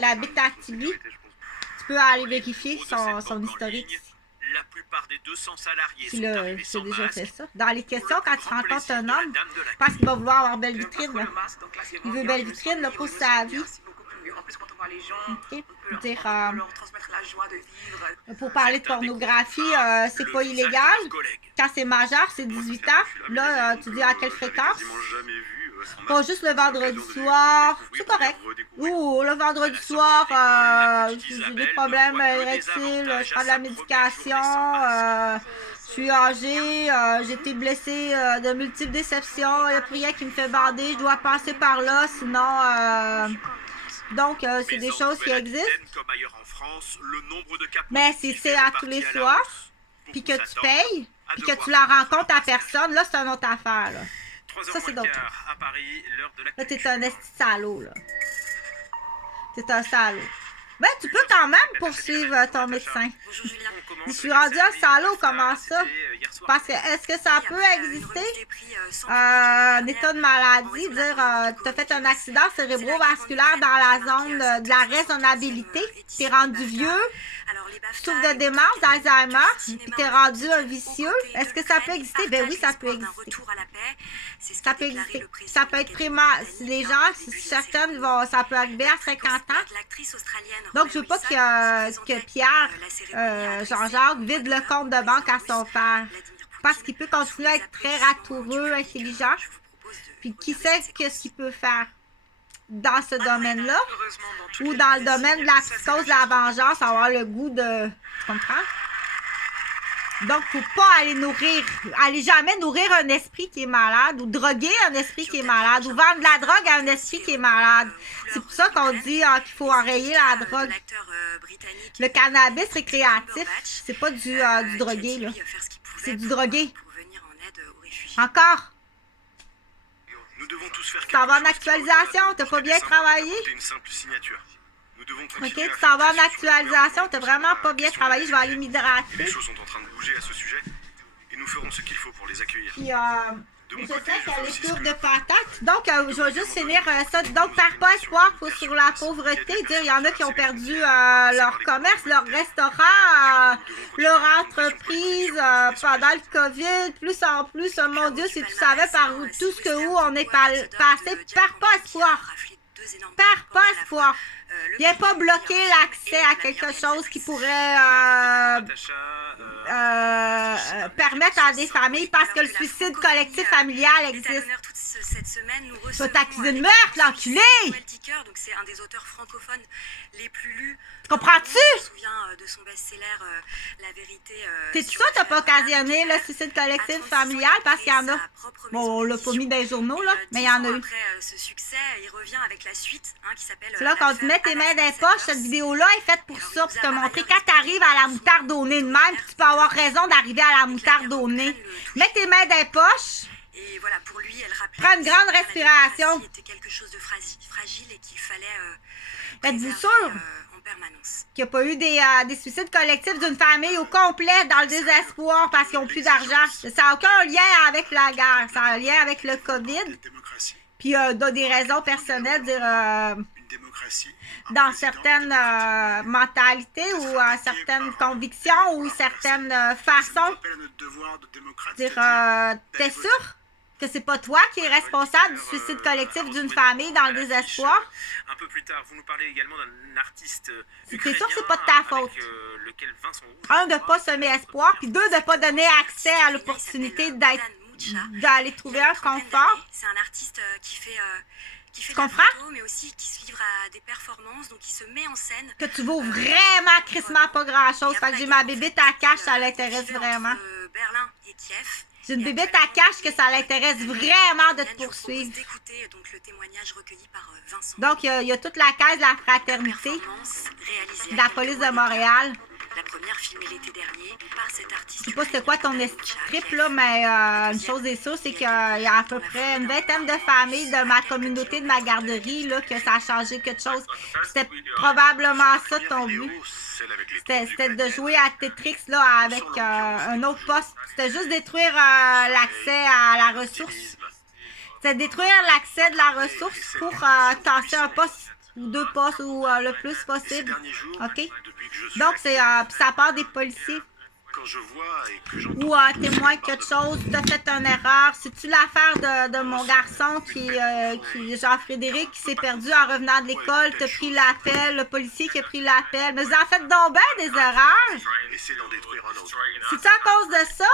la Bitactivi, tu peux aller vérifier son historique. La plupart des 200 salariés sont déjà fait ça. Dans les questions, quand tu rencontres un homme, parce qu'il va vouloir avoir belle vitrine. Là. Il veut belle vitrine là, pour sa vie. Okay. Dire, pour parler de pornographie, c'est pas illégal. Quand c'est majeur, c'est 18 ans. Là, tu dis à quelle fréquence? Pas juste le vendredi soir. C'est correct. Ou le vendredi soir, j'ai des problèmes érectiles, je prends de la médication, je suis âgée, j'ai été blessée de multiples déceptions, il n'y a plus rien qui me fait bander, je dois passer par là, sinon... Donc, c'est des choses qui existent. Mais si c'est à tous les soirs, puis que tu payes, puis que tu la rencontres à personne, là, c'est une autre affaire, là. Ça, c'est d'autres choses. Là, t'es un esti salaud, là. T'es un salaud. Ben, tu peux quand même poursuivre ton médecin. Je suis rendue à salaud, comment ça? Parce que, est-ce que ça peut exister? Un état de maladie, dire, tu as fait un accident cérébrovasculaire dans la zone de la raisonnabilité, tu es rendu vieux, tu souffres de démence, d'Alzheimer, puis tu es rendu un vicieux. Est-ce que ça peut exister? Ben oui, ça peut exister. Ça peut exister. Ça peut être si les gens, certaines vont, ça peut arriver à 50 ans. Donc, je veux pas que Pierre, Jean-Jacques, vide le compte de banque à son père. Parce qu'il peut continuer à être très ratoureux, intelligent. Puis qui sait qu'est-ce qu'il peut faire dans ce domaine-là? Ou dans le domaine de la psychose, de la vengeance, avoir le goût de... Tu comprends? Donc, il ne faut pas aller jamais nourrir un esprit qui est malade ou droguer un esprit qui est malade ou vendre de la drogue à un esprit qui est malade. C'est pour ça qu'on dit qu'il faut enrayer la drogue. Le cannabis récréatif, c'est pas du drogué, là. C'est du drogué. Encore? Tu t'en vas en actualisation, tu n'as pas bien travaillé? Ok, tu t'en vas en actualisation, tu n'as vraiment pas bien travaillé, je vais aller m'hydrater. Les choses sont en train de bouger à ce sujet et nous ferons ce qu'il faut pour les accueillir. Puis, je sais qu'elle est pure de patates. Donc, je vais juste finir ça. Donc, par pas espoir sur la pauvreté, il y en a qui ont perdu leur commerce, leur restaurant, leur entreprise pendant le COVID. Plus en plus, mon Dieu, si tu savais par où on est passé, par pas espoir. Par pas espoir. Viens pas bloquer l'accès à quelque chose qui pourrait permettre à des familles parce que le suicide collectif familial existe. Tu vas t'accuser de meurtre, l'enculé! C'est un des auteurs francophones les plus lus. Comprends-tu? Je me souviens de son best-seller La vérité. T'es sûr que t'as pas occasionné le suicide collectif familial parce qu'il y en a? Bon, on l'a pas mis dans les journaux, là, mais il y en a eu. Après ce succès, il revient avec la suite qui s'appelle. C'est là quand tu mets tes mains dans les poches, cette vidéo-là est faite pour ça, pour te montrer quand t'arrives à la moutarde au nez de même, puis tu peux avoir raison d'arriver à la moutarde au nez. Mets tes mains dans les poches. Et voilà, pour lui, elle rappelait. Prends une grande respiration. C'était quelque chose de fragile et qu'il fallait. Êtes-vous sûr qu'il n'y a pas eu des suicides collectifs d'une famille au complet dans le désespoir parce qu'ils n'ont plus d'argent? Ça n'a aucun lien avec la guerre. Ça a un lien avec le COVID. Puis des raisons personnelles, dans certaines mentalités ou certaines convictions ou certaines façons. T'es sûr que c'est pas toi qui es responsable du suicide collectif d'une famille dans le désespoir? Un peu plus tard, vous nous parlez également d'un artiste ukrainien. C'est sûr que c'est pas de ta faute. Un, de pas semer espoir, puis deux, de pas donner accès à l'opportunité d'aller trouver un confort. C'est un artiste qui fait tu comprends? Mais aussi qui se livre à des performances, donc qui se met en scène. Que tu vaux vraiment crissement pas grand-chose. Fait que j'ai ma bébite à cache, ça l'intéresse vraiment. Berlin et Kiev. J'ai une bébête à cache que ça l'intéresse vraiment de te poursuivre. Donc, il y a toute la caisse de la fraternité de la police de Montréal. La première filmée l'été dernier par cet artiste. Je sais pas c'est quoi ton trip là, mais une chose est sûre, c'est qu'il y a à peu près une vingtaine de familles de ma communauté, de ma garderie, là, que ça a changé quelque chose. C'était probablement ça ton but. C'était de jouer à Tetris là, avec un autre poste. C'était juste détruire l'accès à la ressource. C'était détruire l'accès de la ressource pour tasser un poste ou deux postes ou le plus possible. OK? Donc, ça part des policiers. Ou témoin quelque chose, tu as fait une erreur. C'est-tu l'affaire de mon garçon qui Jean-Frédéric, qui s'est perdu en revenant de l'école, t'as pris l'appel, le policier qui a pris l'appel. Mais vous en faites donc bien des erreurs. C'est-tu à cause de ça?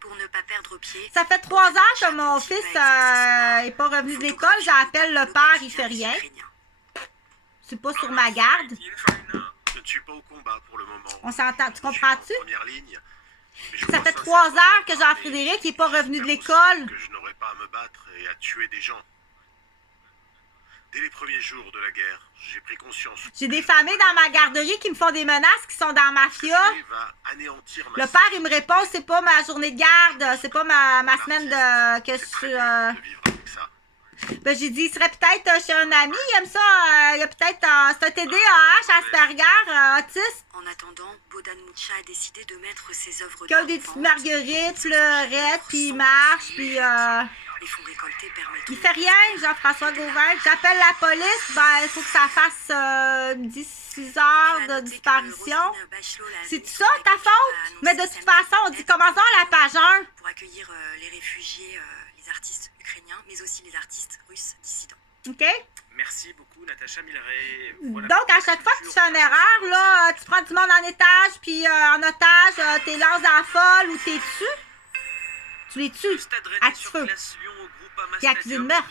Pour ne pas perdre pied. Ça fait 3 ans que mon fils n'est pas revenu de l'école. J'appelle le père, il fait rien. C'est pas sur ma garde. Je ne suis pas au combat pour le moment. On s'entend, tu comprends-tu? Ça fait 3 heures que Jean-Frédéric n'est pas revenu de l'école. Que je n'aurais pas à me battre et à tuer des gens. Dès les premiers jours de la guerre, j'ai pris conscience. J'ai des familles dans ma garderie qui me font des menaces, qui sont dans la mafia. Le père, il me répond, c'est pas ma journée de garde, c'est pas ma semaine de... que je Ben, j'ai dit, il serait peut-être chez un ami, il aime ça, il y a peut-être, c'est un TDAH, Asperger, autiste. En attendant, Bohdan Moucha a décidé de mettre ses œuvres Qui a des petites marguerites, fleurette, puis il marche, puis Les fonds récoltés permettent... il fait rien, Jean-François Gauvin. J'appelle la police, ben, il faut que ça fasse 16 heures de disparition. C'est ça, ta faute? Mais de toute façon, on dit commençons à la page 1. Pour accueillir les réfugiés, les artistes ukrainiens, mais aussi les artistes russes dissidents. OK? Merci beaucoup, Natacha Milleray. Voilà. Donc, à chaque fois que tu fais une erreur, là, tu prends du monde en étage, puis en otage, t'es lances dans la folle ou t'es dessus. Tu les tues à petit feu. T'es accusé de meurtre.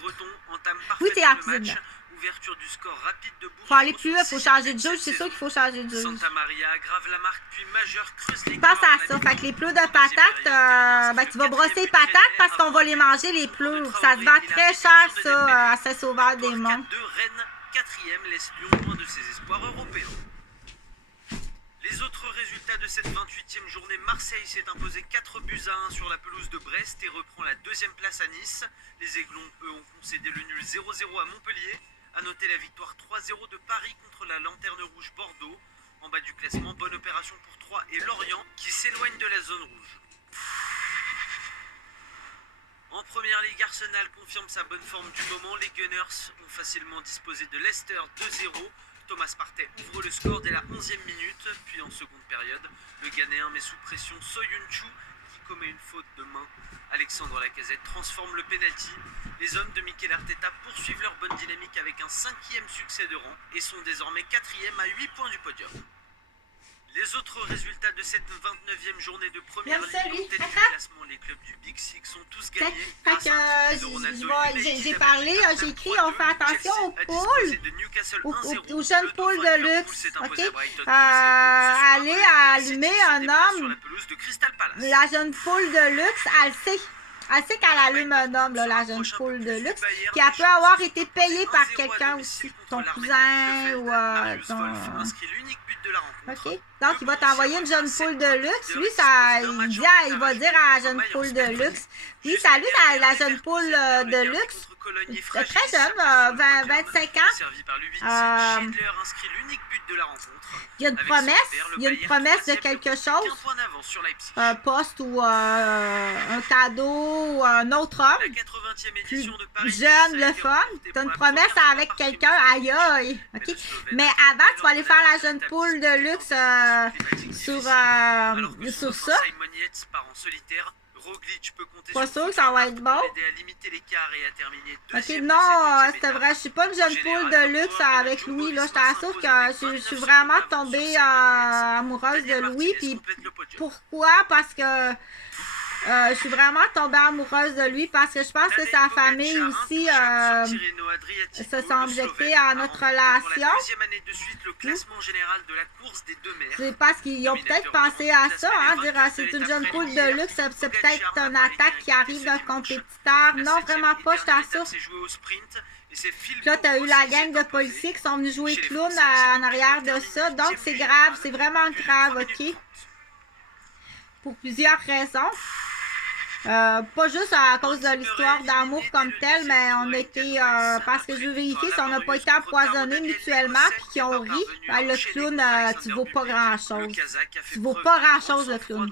Oui, t'es accusé de meurtre. Ouverture du score rapide de faut aller plus vite, faut changer de juge, c'est sûr qu'il faut changer de juge. Santa Maria, Grave-la-Marque, puis Majeur, Creuse-les-Cors. Pense à ça. Fait que les pleurs de patates, ben, tu vas brosser les patates parce qu'on va les manger, les pleurs. Ça se vend très cher, ça, à Saint-Sauveur-des-Monts. Rennes, 4e, laisse Lyon loin de ses espoirs européens. Les autres résultats de cette 28e journée, Marseille s'est imposé 4-1 sur la pelouse de Brest et reprend la 2e place à Nice. Les Aiglons, eux, ont concédé le nul 0-0 à Montpellier. A noter la victoire 3-0 de Paris contre la Lanterne Rouge Bordeaux. En bas du classement, bonne opération pour Troyes et Lorient qui s'éloignent de la zone rouge. En première ligue, Arsenal confirme sa bonne forme du moment. Les Gunners ont facilement disposé de Leicester 2-0. Thomas Partey ouvre le score dès la 11e minute. Puis en seconde période, le Ghanéen met sous pression Soyuncu qui commet une faute de main. Alexandre Lacazette transforme le penalty. Les hommes de Mikel Arteta poursuivent leur bonne dynamique avec un 5e succès de rang et sont désormais 4e à 8 points du podium. Les autres résultats de cette 29e journée de première ligue en tête du classement, les clubs du Big Six sont tous gagnés. J'ai parlé, j'ai écrit, on fait attention aux poules, aux jeunes poules de luxe. OK? Aller allumer un homme, la jeune poule de luxe, elle sait. Elle sait qu'elle allume un homme, là, la jeune poule de luxe, puis elle peut avoir été payée par quelqu'un aussi, ton cousin ou ton... OK. Donc, il va t'envoyer une jeune poule de luxe. Lui, ça, il va dire à la jeune poule de luxe. Oui, salut, la jeune poule de luxe. Très jeune, 25 ans. Il y a une promesse de quelque chose. Un poste ou un cadeau ou un autre homme. Plus jeune, le fun. Tu as une promesse avec quelqu'un. Aïe, aïe. OK. Mais avant, tu vas aller faire la jeune poule de luxe sur ça. Pas sûr que ça va être bon. OK, non, c'est vrai, je suis pas une jeune poule de luxe avec Louis, là. Je t'assure que je suis vraiment tombée amoureuse de Louis. Puis pourquoi? Parce que je suis vraiment tombée amoureuse de lui parce que je pense que sa famille aussi se sont objectés à notre relation. C'est parce qu'ils ont peut-être pensé à ça, hein, dire c'est une jeune poule de luxe, c'est peut-être une attaque qui arrive d'un compétiteur. Non, vraiment pas, je t'assure. Puis là, tu as eu la gang de policiers qui sont venus jouer clown en arrière de ça. Donc, c'est grave, c'est vraiment grave, OK? Pour plusieurs raisons. Pas juste à cause de l'histoire d'amour comme telle, mais on a été, parce que je veux vérifier si on n'a pas été empoisonnés mutuellement puis qu'ils ont ri. Le clown, tu vaux pas grand-chose. Tu vaux pas grand-chose, le clown.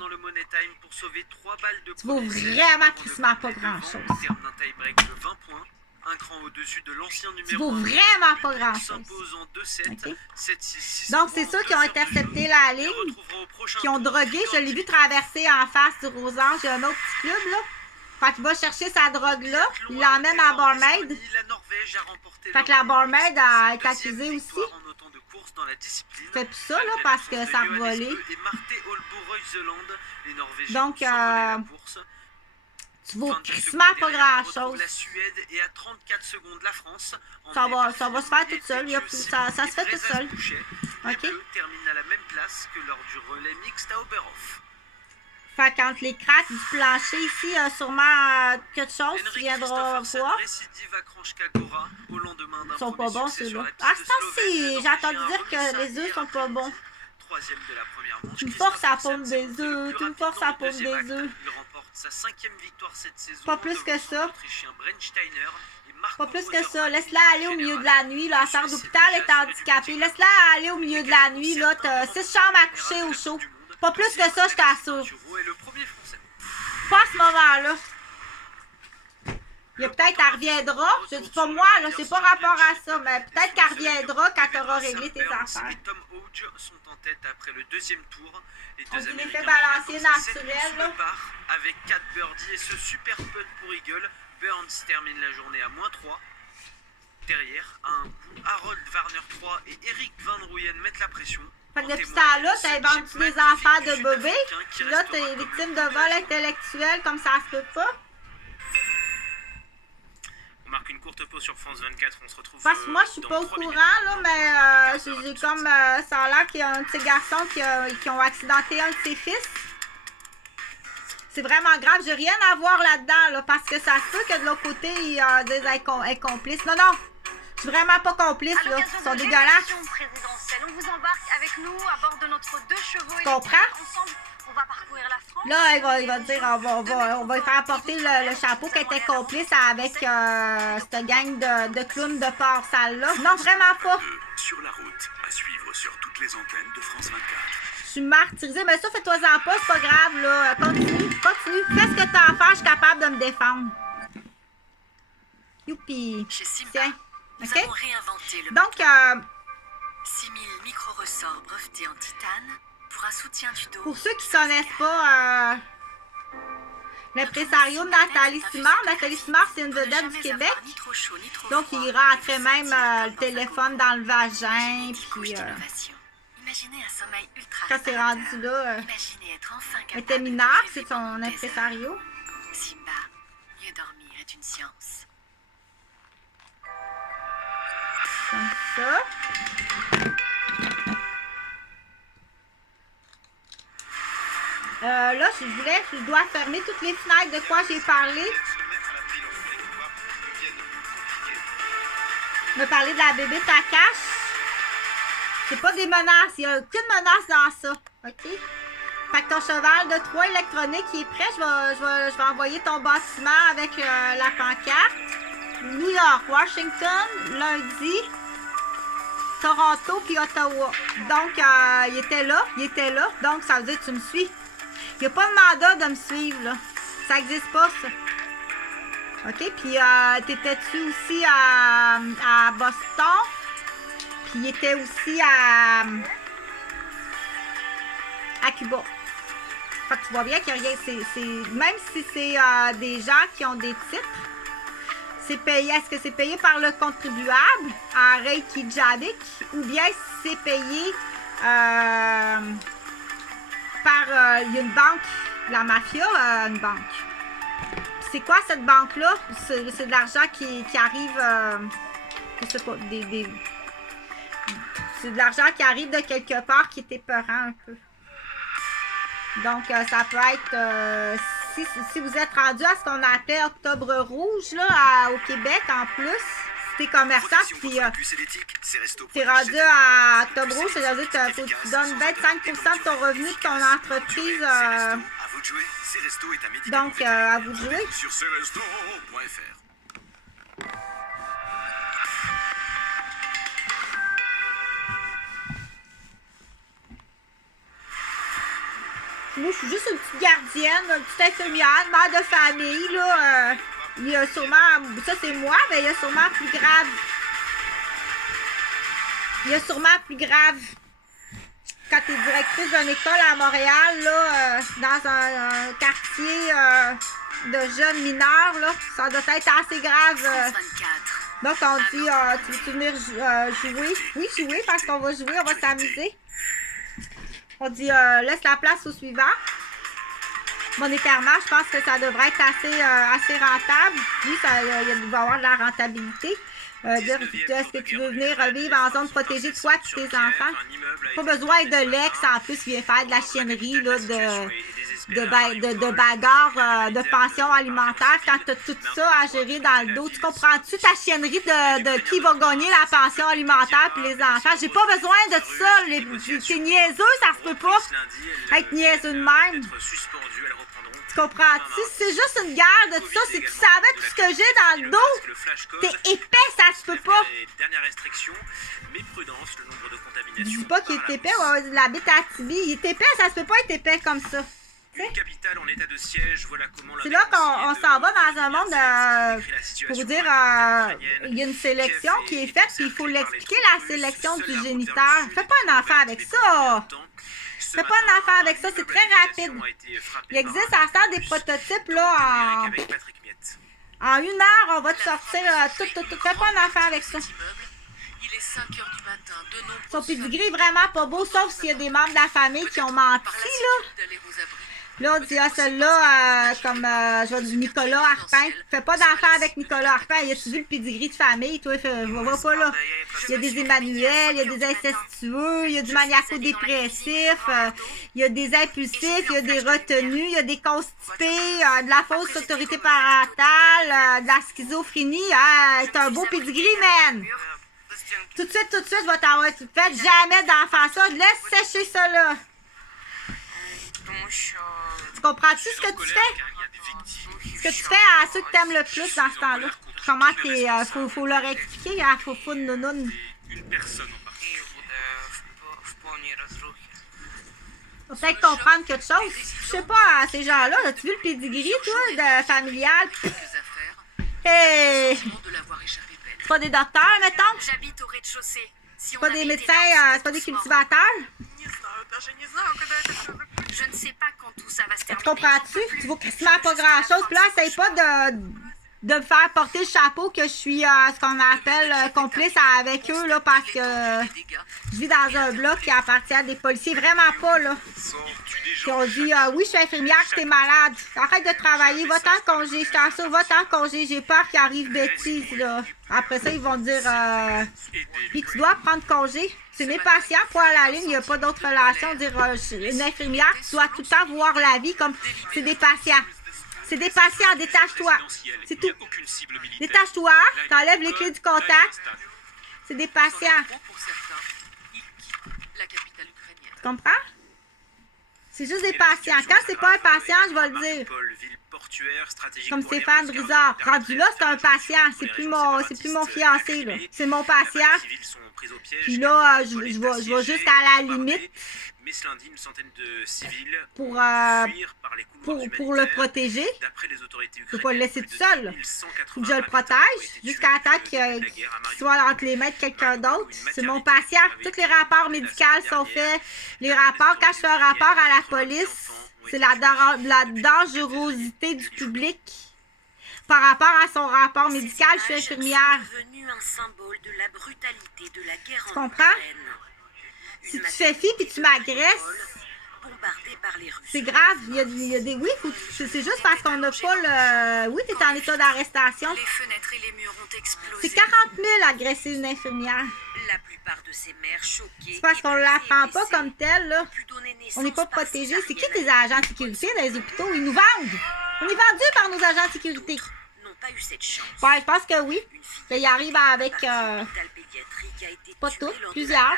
Tu vaux vraiment quasiment pas grand-chose. Un cran au-dessus de l'ancien numéro. Tu vaux vraiment pas grand-chose. Okay. Donc, c'est ceux qui ont intercepté la ligne, qui ont drogué. Je l'ai vu traverser en face du Rosange. Il y a un autre petit club, là. Fait qu'il va chercher sa drogue-là. Il l'emmène à Barmaid. Fait que la Barmaid a été accusée aussi. C'est tout ça, là, parce que ça a volé. Donc, tu vaux crissement pas grand-chose. Ça va se faire tout seul. Ça se fait tout seul. OK? Termine à la même place que lors du relais mixte à Oberhof. Fait qu'entre les craques du plancher ici, il y a sûrement quelque chose que tu viendras voir. Ils sont pas bons, ceux-là. Ah, c'est j'ai entendu dire que les œufs sont pas bons. troisième de la première manche. Tu me forces à pondre des œufs, tu me forces à pondre des œufs. Il remporte sa 5e victoire cette saison. Pas plus que ça. Pas plus que Marco ça. Laisse-la aller au milieu de la nuit, là. Elle sort d'hôpital, elle est handicapée. Laisse-la aller au milieu de la nuit, là. T'as 6 chambres à coucher au chaud. Pas plus que ça, je t'assure. Pas à ce moment-là. Il y a peut-être qu'elle reviendra. Je dis pas moi, là, c'est pas rapport à ça, mais peut-être qu'elle reviendra quand tu auras réglé tes affaires. Tom Hodge sont en tête après le deuxième tour. Les On deux dit l'effet Américains balancier remportent cette naturel, course là. le par avec 4 birdies et ce super putt pour Eagle. Burns termine la journée à -3. Derrière, à un coup, Harold Varner 3 et Eric Van Rooyen mettent la pression. Fait que depuis ce temps-là, t'as vendu des enfants de bébé. Puis là, t'es victime de vol intellectuel comme ça se peut pas. On marque une courte pause sur France 24, on se retrouve. Parce que moi, je suis pas au courant, là, mais j'ai comme. Ça a l'air qu'il y a un de ces garçons qui ont accidenté un de ses fils. C'est vraiment grave. J'ai rien à voir là-dedans, là, parce que ça se peut que de l'autre côté, ils disent être complices. Non, non. Je suis vraiment pas complice, là. Ils sont dégueulasses. Présidentielle. On vous embarque avec nous à bord de notre 2 chevaux. Tu comprends? Ensemble, on va parcourir la France. Là, il va dire, on va lui faire porter le chapeau qui était complice avec cette gang de clowns de porc sale là. Non, vraiment pas. Sur la route, à suivre sur toutes les antennes de France 24. Je suis martyrisée, mais ça, fais-toi-en pas, c'est pas grave, là. Continue. Fais ce que t'as à faire, je suis capable de me défendre. Youpi. Chez Simba, Tiens. nous OK? avons réinventé le Donc, 6000 micro-ressorts brevetés en titane pour un soutien du dos. pour ceux qui ne connaissent pas l'impresario de Nathalie Simard, Nathalie Simard, c'est une vedette du Québec. Donc, il rentrait même le téléphone dans le vagin. Puis, Imaginez un sommeil ultra quand c'est rendu là, Imaginez être enfin elle était mineure, c'est son impresario. Simba, mieux dormir est une science. Comme ça. Là, je dois fermer toutes les fenêtres de quoi j'ai parlé. Me parler de la bébé Takash. C'est pas des menaces. Il n'y a aucune menace dans ça. OK? Fait que ton cheval de 3 électronique qui est prêt. Je vais envoyer ton bâtiment avec la pancarte. New York, Washington, lundi, Toronto puis Ottawa. Donc, il était là. Donc, ça veut dire que tu me suis. Il n'y a pas de mandat de me suivre, là. Ça n'existe pas, ça. OK? Puis, t'étais-tu aussi à Boston? Puis, il était aussi à Cuba. Fait que tu vois bien qu'il n'y a rien. Même si c'est des gens qui ont des titres, c'est payé. Est-ce que c'est payé par le contribuable, à Reiki Jadik, ou bien c'est payé par il y a une banque, la mafia a une banque. C'est quoi cette banque-là? C'est de l'argent qui arrive, je sais pas, c'est de l'argent qui arrive de quelque part qui est épeurant un peu. Donc, ça peut être, si vous êtes rendu à ce qu'on appelait Octobre Rouge, là, au Québec, en plus, si t'es commerçant, puis t'es rendu à Octobre Rouge, c'est-à-dire que tu donnes 25% de ton revenu de ton entreprise. Donc, à vous de jouer. Sur cresresto.fr. Moi, je suis juste une petite gardienne, une petite infirmière, mère de famille, là. Il y a sûrement, ça c'est moi, mais il y a sûrement plus grave. Quand tu es directrice d'une école à Montréal, là, dans un quartier de jeunes mineurs, là, ça doit être assez grave. Donc, on dit, tu veux venir jouer? Oui, jouer, parce qu'on va jouer, on va s'amuser. On dit, laisse la place au suivant. Monétairement, je pense que ça devrait être assez rentable. Oui, il va y avoir de la rentabilité. Est-ce que tu veux venir vivre en zone protégée, toi et tes enfants? Pas besoin de l'ex, en plus, qui vient faire de la chiennerie, là, de bagarres, de pension alimentaire quand tu as tout ça à gérer dans le dos. Tu comprends-tu ta chiennerie de qui va gagner la pension alimentaire puis les enfants? J'ai pas besoin de ça. T'es niaiseux, ça se peut pas. Être niaiseux de même. Tu comprends-tu? C'est juste une guerre de tout ça. Si tu savais tout ce que j'ai dans le dos, t'es épais, ça se peut pas. Je dis pas qu'il est épais, ouais, de la bête à Tibi. Il est épais, ça se peut pas être épais comme ça. C'est là qu'on s'en va dans un monde pour dire il y a une sélection qui est faite, puis il faut l'expliquer, la sélection du géniteur. Fais pas un enfant avec ça! Fais pas un enfant avec ça, c'est très rapide. Il existe à ça des prototypes là en 1 heure, on va te sortir tout. Fais pas un enfant avec ça. Il est 5 heures du matin. Son pedigree est vraiment pas beau, sauf s'il y a des membres de la famille qui ont menti, là. Là, on dit, ah, celle-là, comme je vais dire Nicolas Arpin. Fais pas d'enfant avec Nicolas Arpin. Y a-tu vu le pedigree de famille? Toi, va pas là. Il y a des Emmanuel, il y a des incestueux, il y a du maniaco-dépressif, il y a des impulsifs, il y a des retenus, il y a des constipés, de la fausse autorité parentale, de la schizophrénie. T'as un beau pedigree, man! Tout de suite, je vais t'avoir. Faites jamais d'enfant ça. Laisse sécher ça, là. Tu comprends-tu ce que tu fais? Ce que tu fais à ceux que t'aimes le plus dans ce temps-là. Comment t'es... faut leur expliquer à Foufou de Nounoun. Faut peut-être comprendre quelque chose. Je sais pas, ces gens-là, as-tu vu le pedigree, toi, de familial? Hey! C'est pas des docteurs, mettons? J'habite au rez-de-chaussée. C'est pas des médecins, c'est pas des cultivateurs? Je ne sais pas quand tout ça va se terminer. Tu comprends-tu? Tu vois quasiment pas grand-chose. Puis là, essaye pas de me faire porter le chapeau que je suis ce qu'on appelle complice avec eux, là, parce que je vis dans un bloc qui appartient à des policiers. Vraiment pas, là. Puis on dit, oui, je suis infirmière, t'es malade. Arrête de travailler, va-t'en en congé. Je t'assure, va-t'en en congé. J'ai peur qu'il arrive bêtise, là. Après ça, ils vont dire, puis tu dois prendre congé. C'est mes patients, pour à la ligne, il n'y a pas d'autre relation. Dire, une infirmière, tu dois tout le temps voir la vie comme c'est des patients. C'est des patients, détache-toi. C'est tout. Détache-toi, t'enlèves les clés du contact. C'est des patients. Tu comprends? C'est juste des patients. Quand c'est pas un patient, je vais le dire. Comme Stéphane Brizard. Rendu là, c'est un patient. C'est plus mon fiancé, là. C'est mon patient. Puis là, je vais jusqu'à la limite pour le protéger. Je ne peux pas le laisser tout seul. Là. Faut que je le protège jusqu'à temps qu'il soit entre les mains de quelqu'un d'autre. C'est mon patient. Tous les rapports médicaux sont faits. Les rapports, quand je fais un rapport à la police, c'est la dangerosité du public. Par rapport à son rapport médical, je suis infirmière. Tu comprends? Si tu fais fi et tu m'agresses, c'est grave. Il y a des... Oui, c'est juste parce qu'on n'a pas le... Oui, tu es en état d'arrestation. C'est 40 000 agresser une infirmière. C'est parce qu'on ne la prend pas comme telle, là. On n'est pas protégé. C'est qui tes agents de sécurité dans les hôpitaux? Ils nous vendent. On est vendus par nos agents de sécurité. Ouais, je pense que oui. Ils arrivent avec... pas toutes, plusieurs.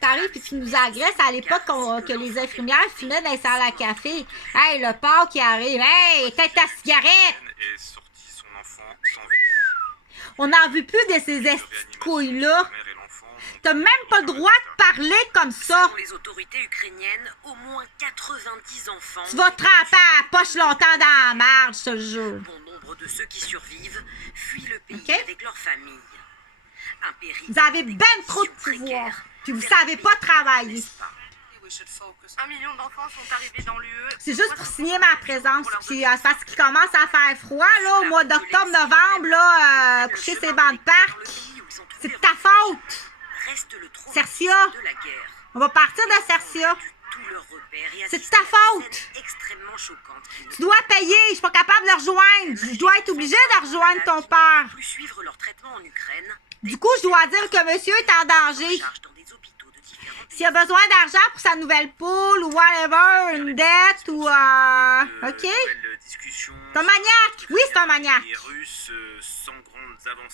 T'arrives et tu nous agresses à l'époque que les infirmières fumaient dans les salles à café. Hey, le porc qui arrive. Hey, éteins ta cigarette! On n'en veut plus de ces estis couilles-là. T'as même pas le droit de parler comme ça. Selon les autorités ukrainiennes, au moins 90 enfants... Tu vas te tremper à la poche longtemps dans la marge, ce jeu. Bon nombre de ceux qui survivent fuient le pays avec leur famille. Vous avez ben trop de pouvoir. Puis vous savez pas travailler. 1 million d'enfants sont arrivés dans l'UE. C'est juste pour signer ma présence. Puis parce qu'il commence à faire froid, là, au mois d'octobre, novembre, là, coucher ses bancs de parc. C'est de ta faute. Cercia. On va partir de Cercia. C'est de ta faute. Tu dois payer. Je suis pas capable de le rejoindre. Je dois être obligée de rejoindre ton père. Du coup, je dois dire que monsieur est en danger. S'il a besoin d'argent pour sa nouvelle poule ou whatever, une dette ou... OK? C'est un maniaque! Oui, c'est un maniaque! Les Russes, sans grandes avancées.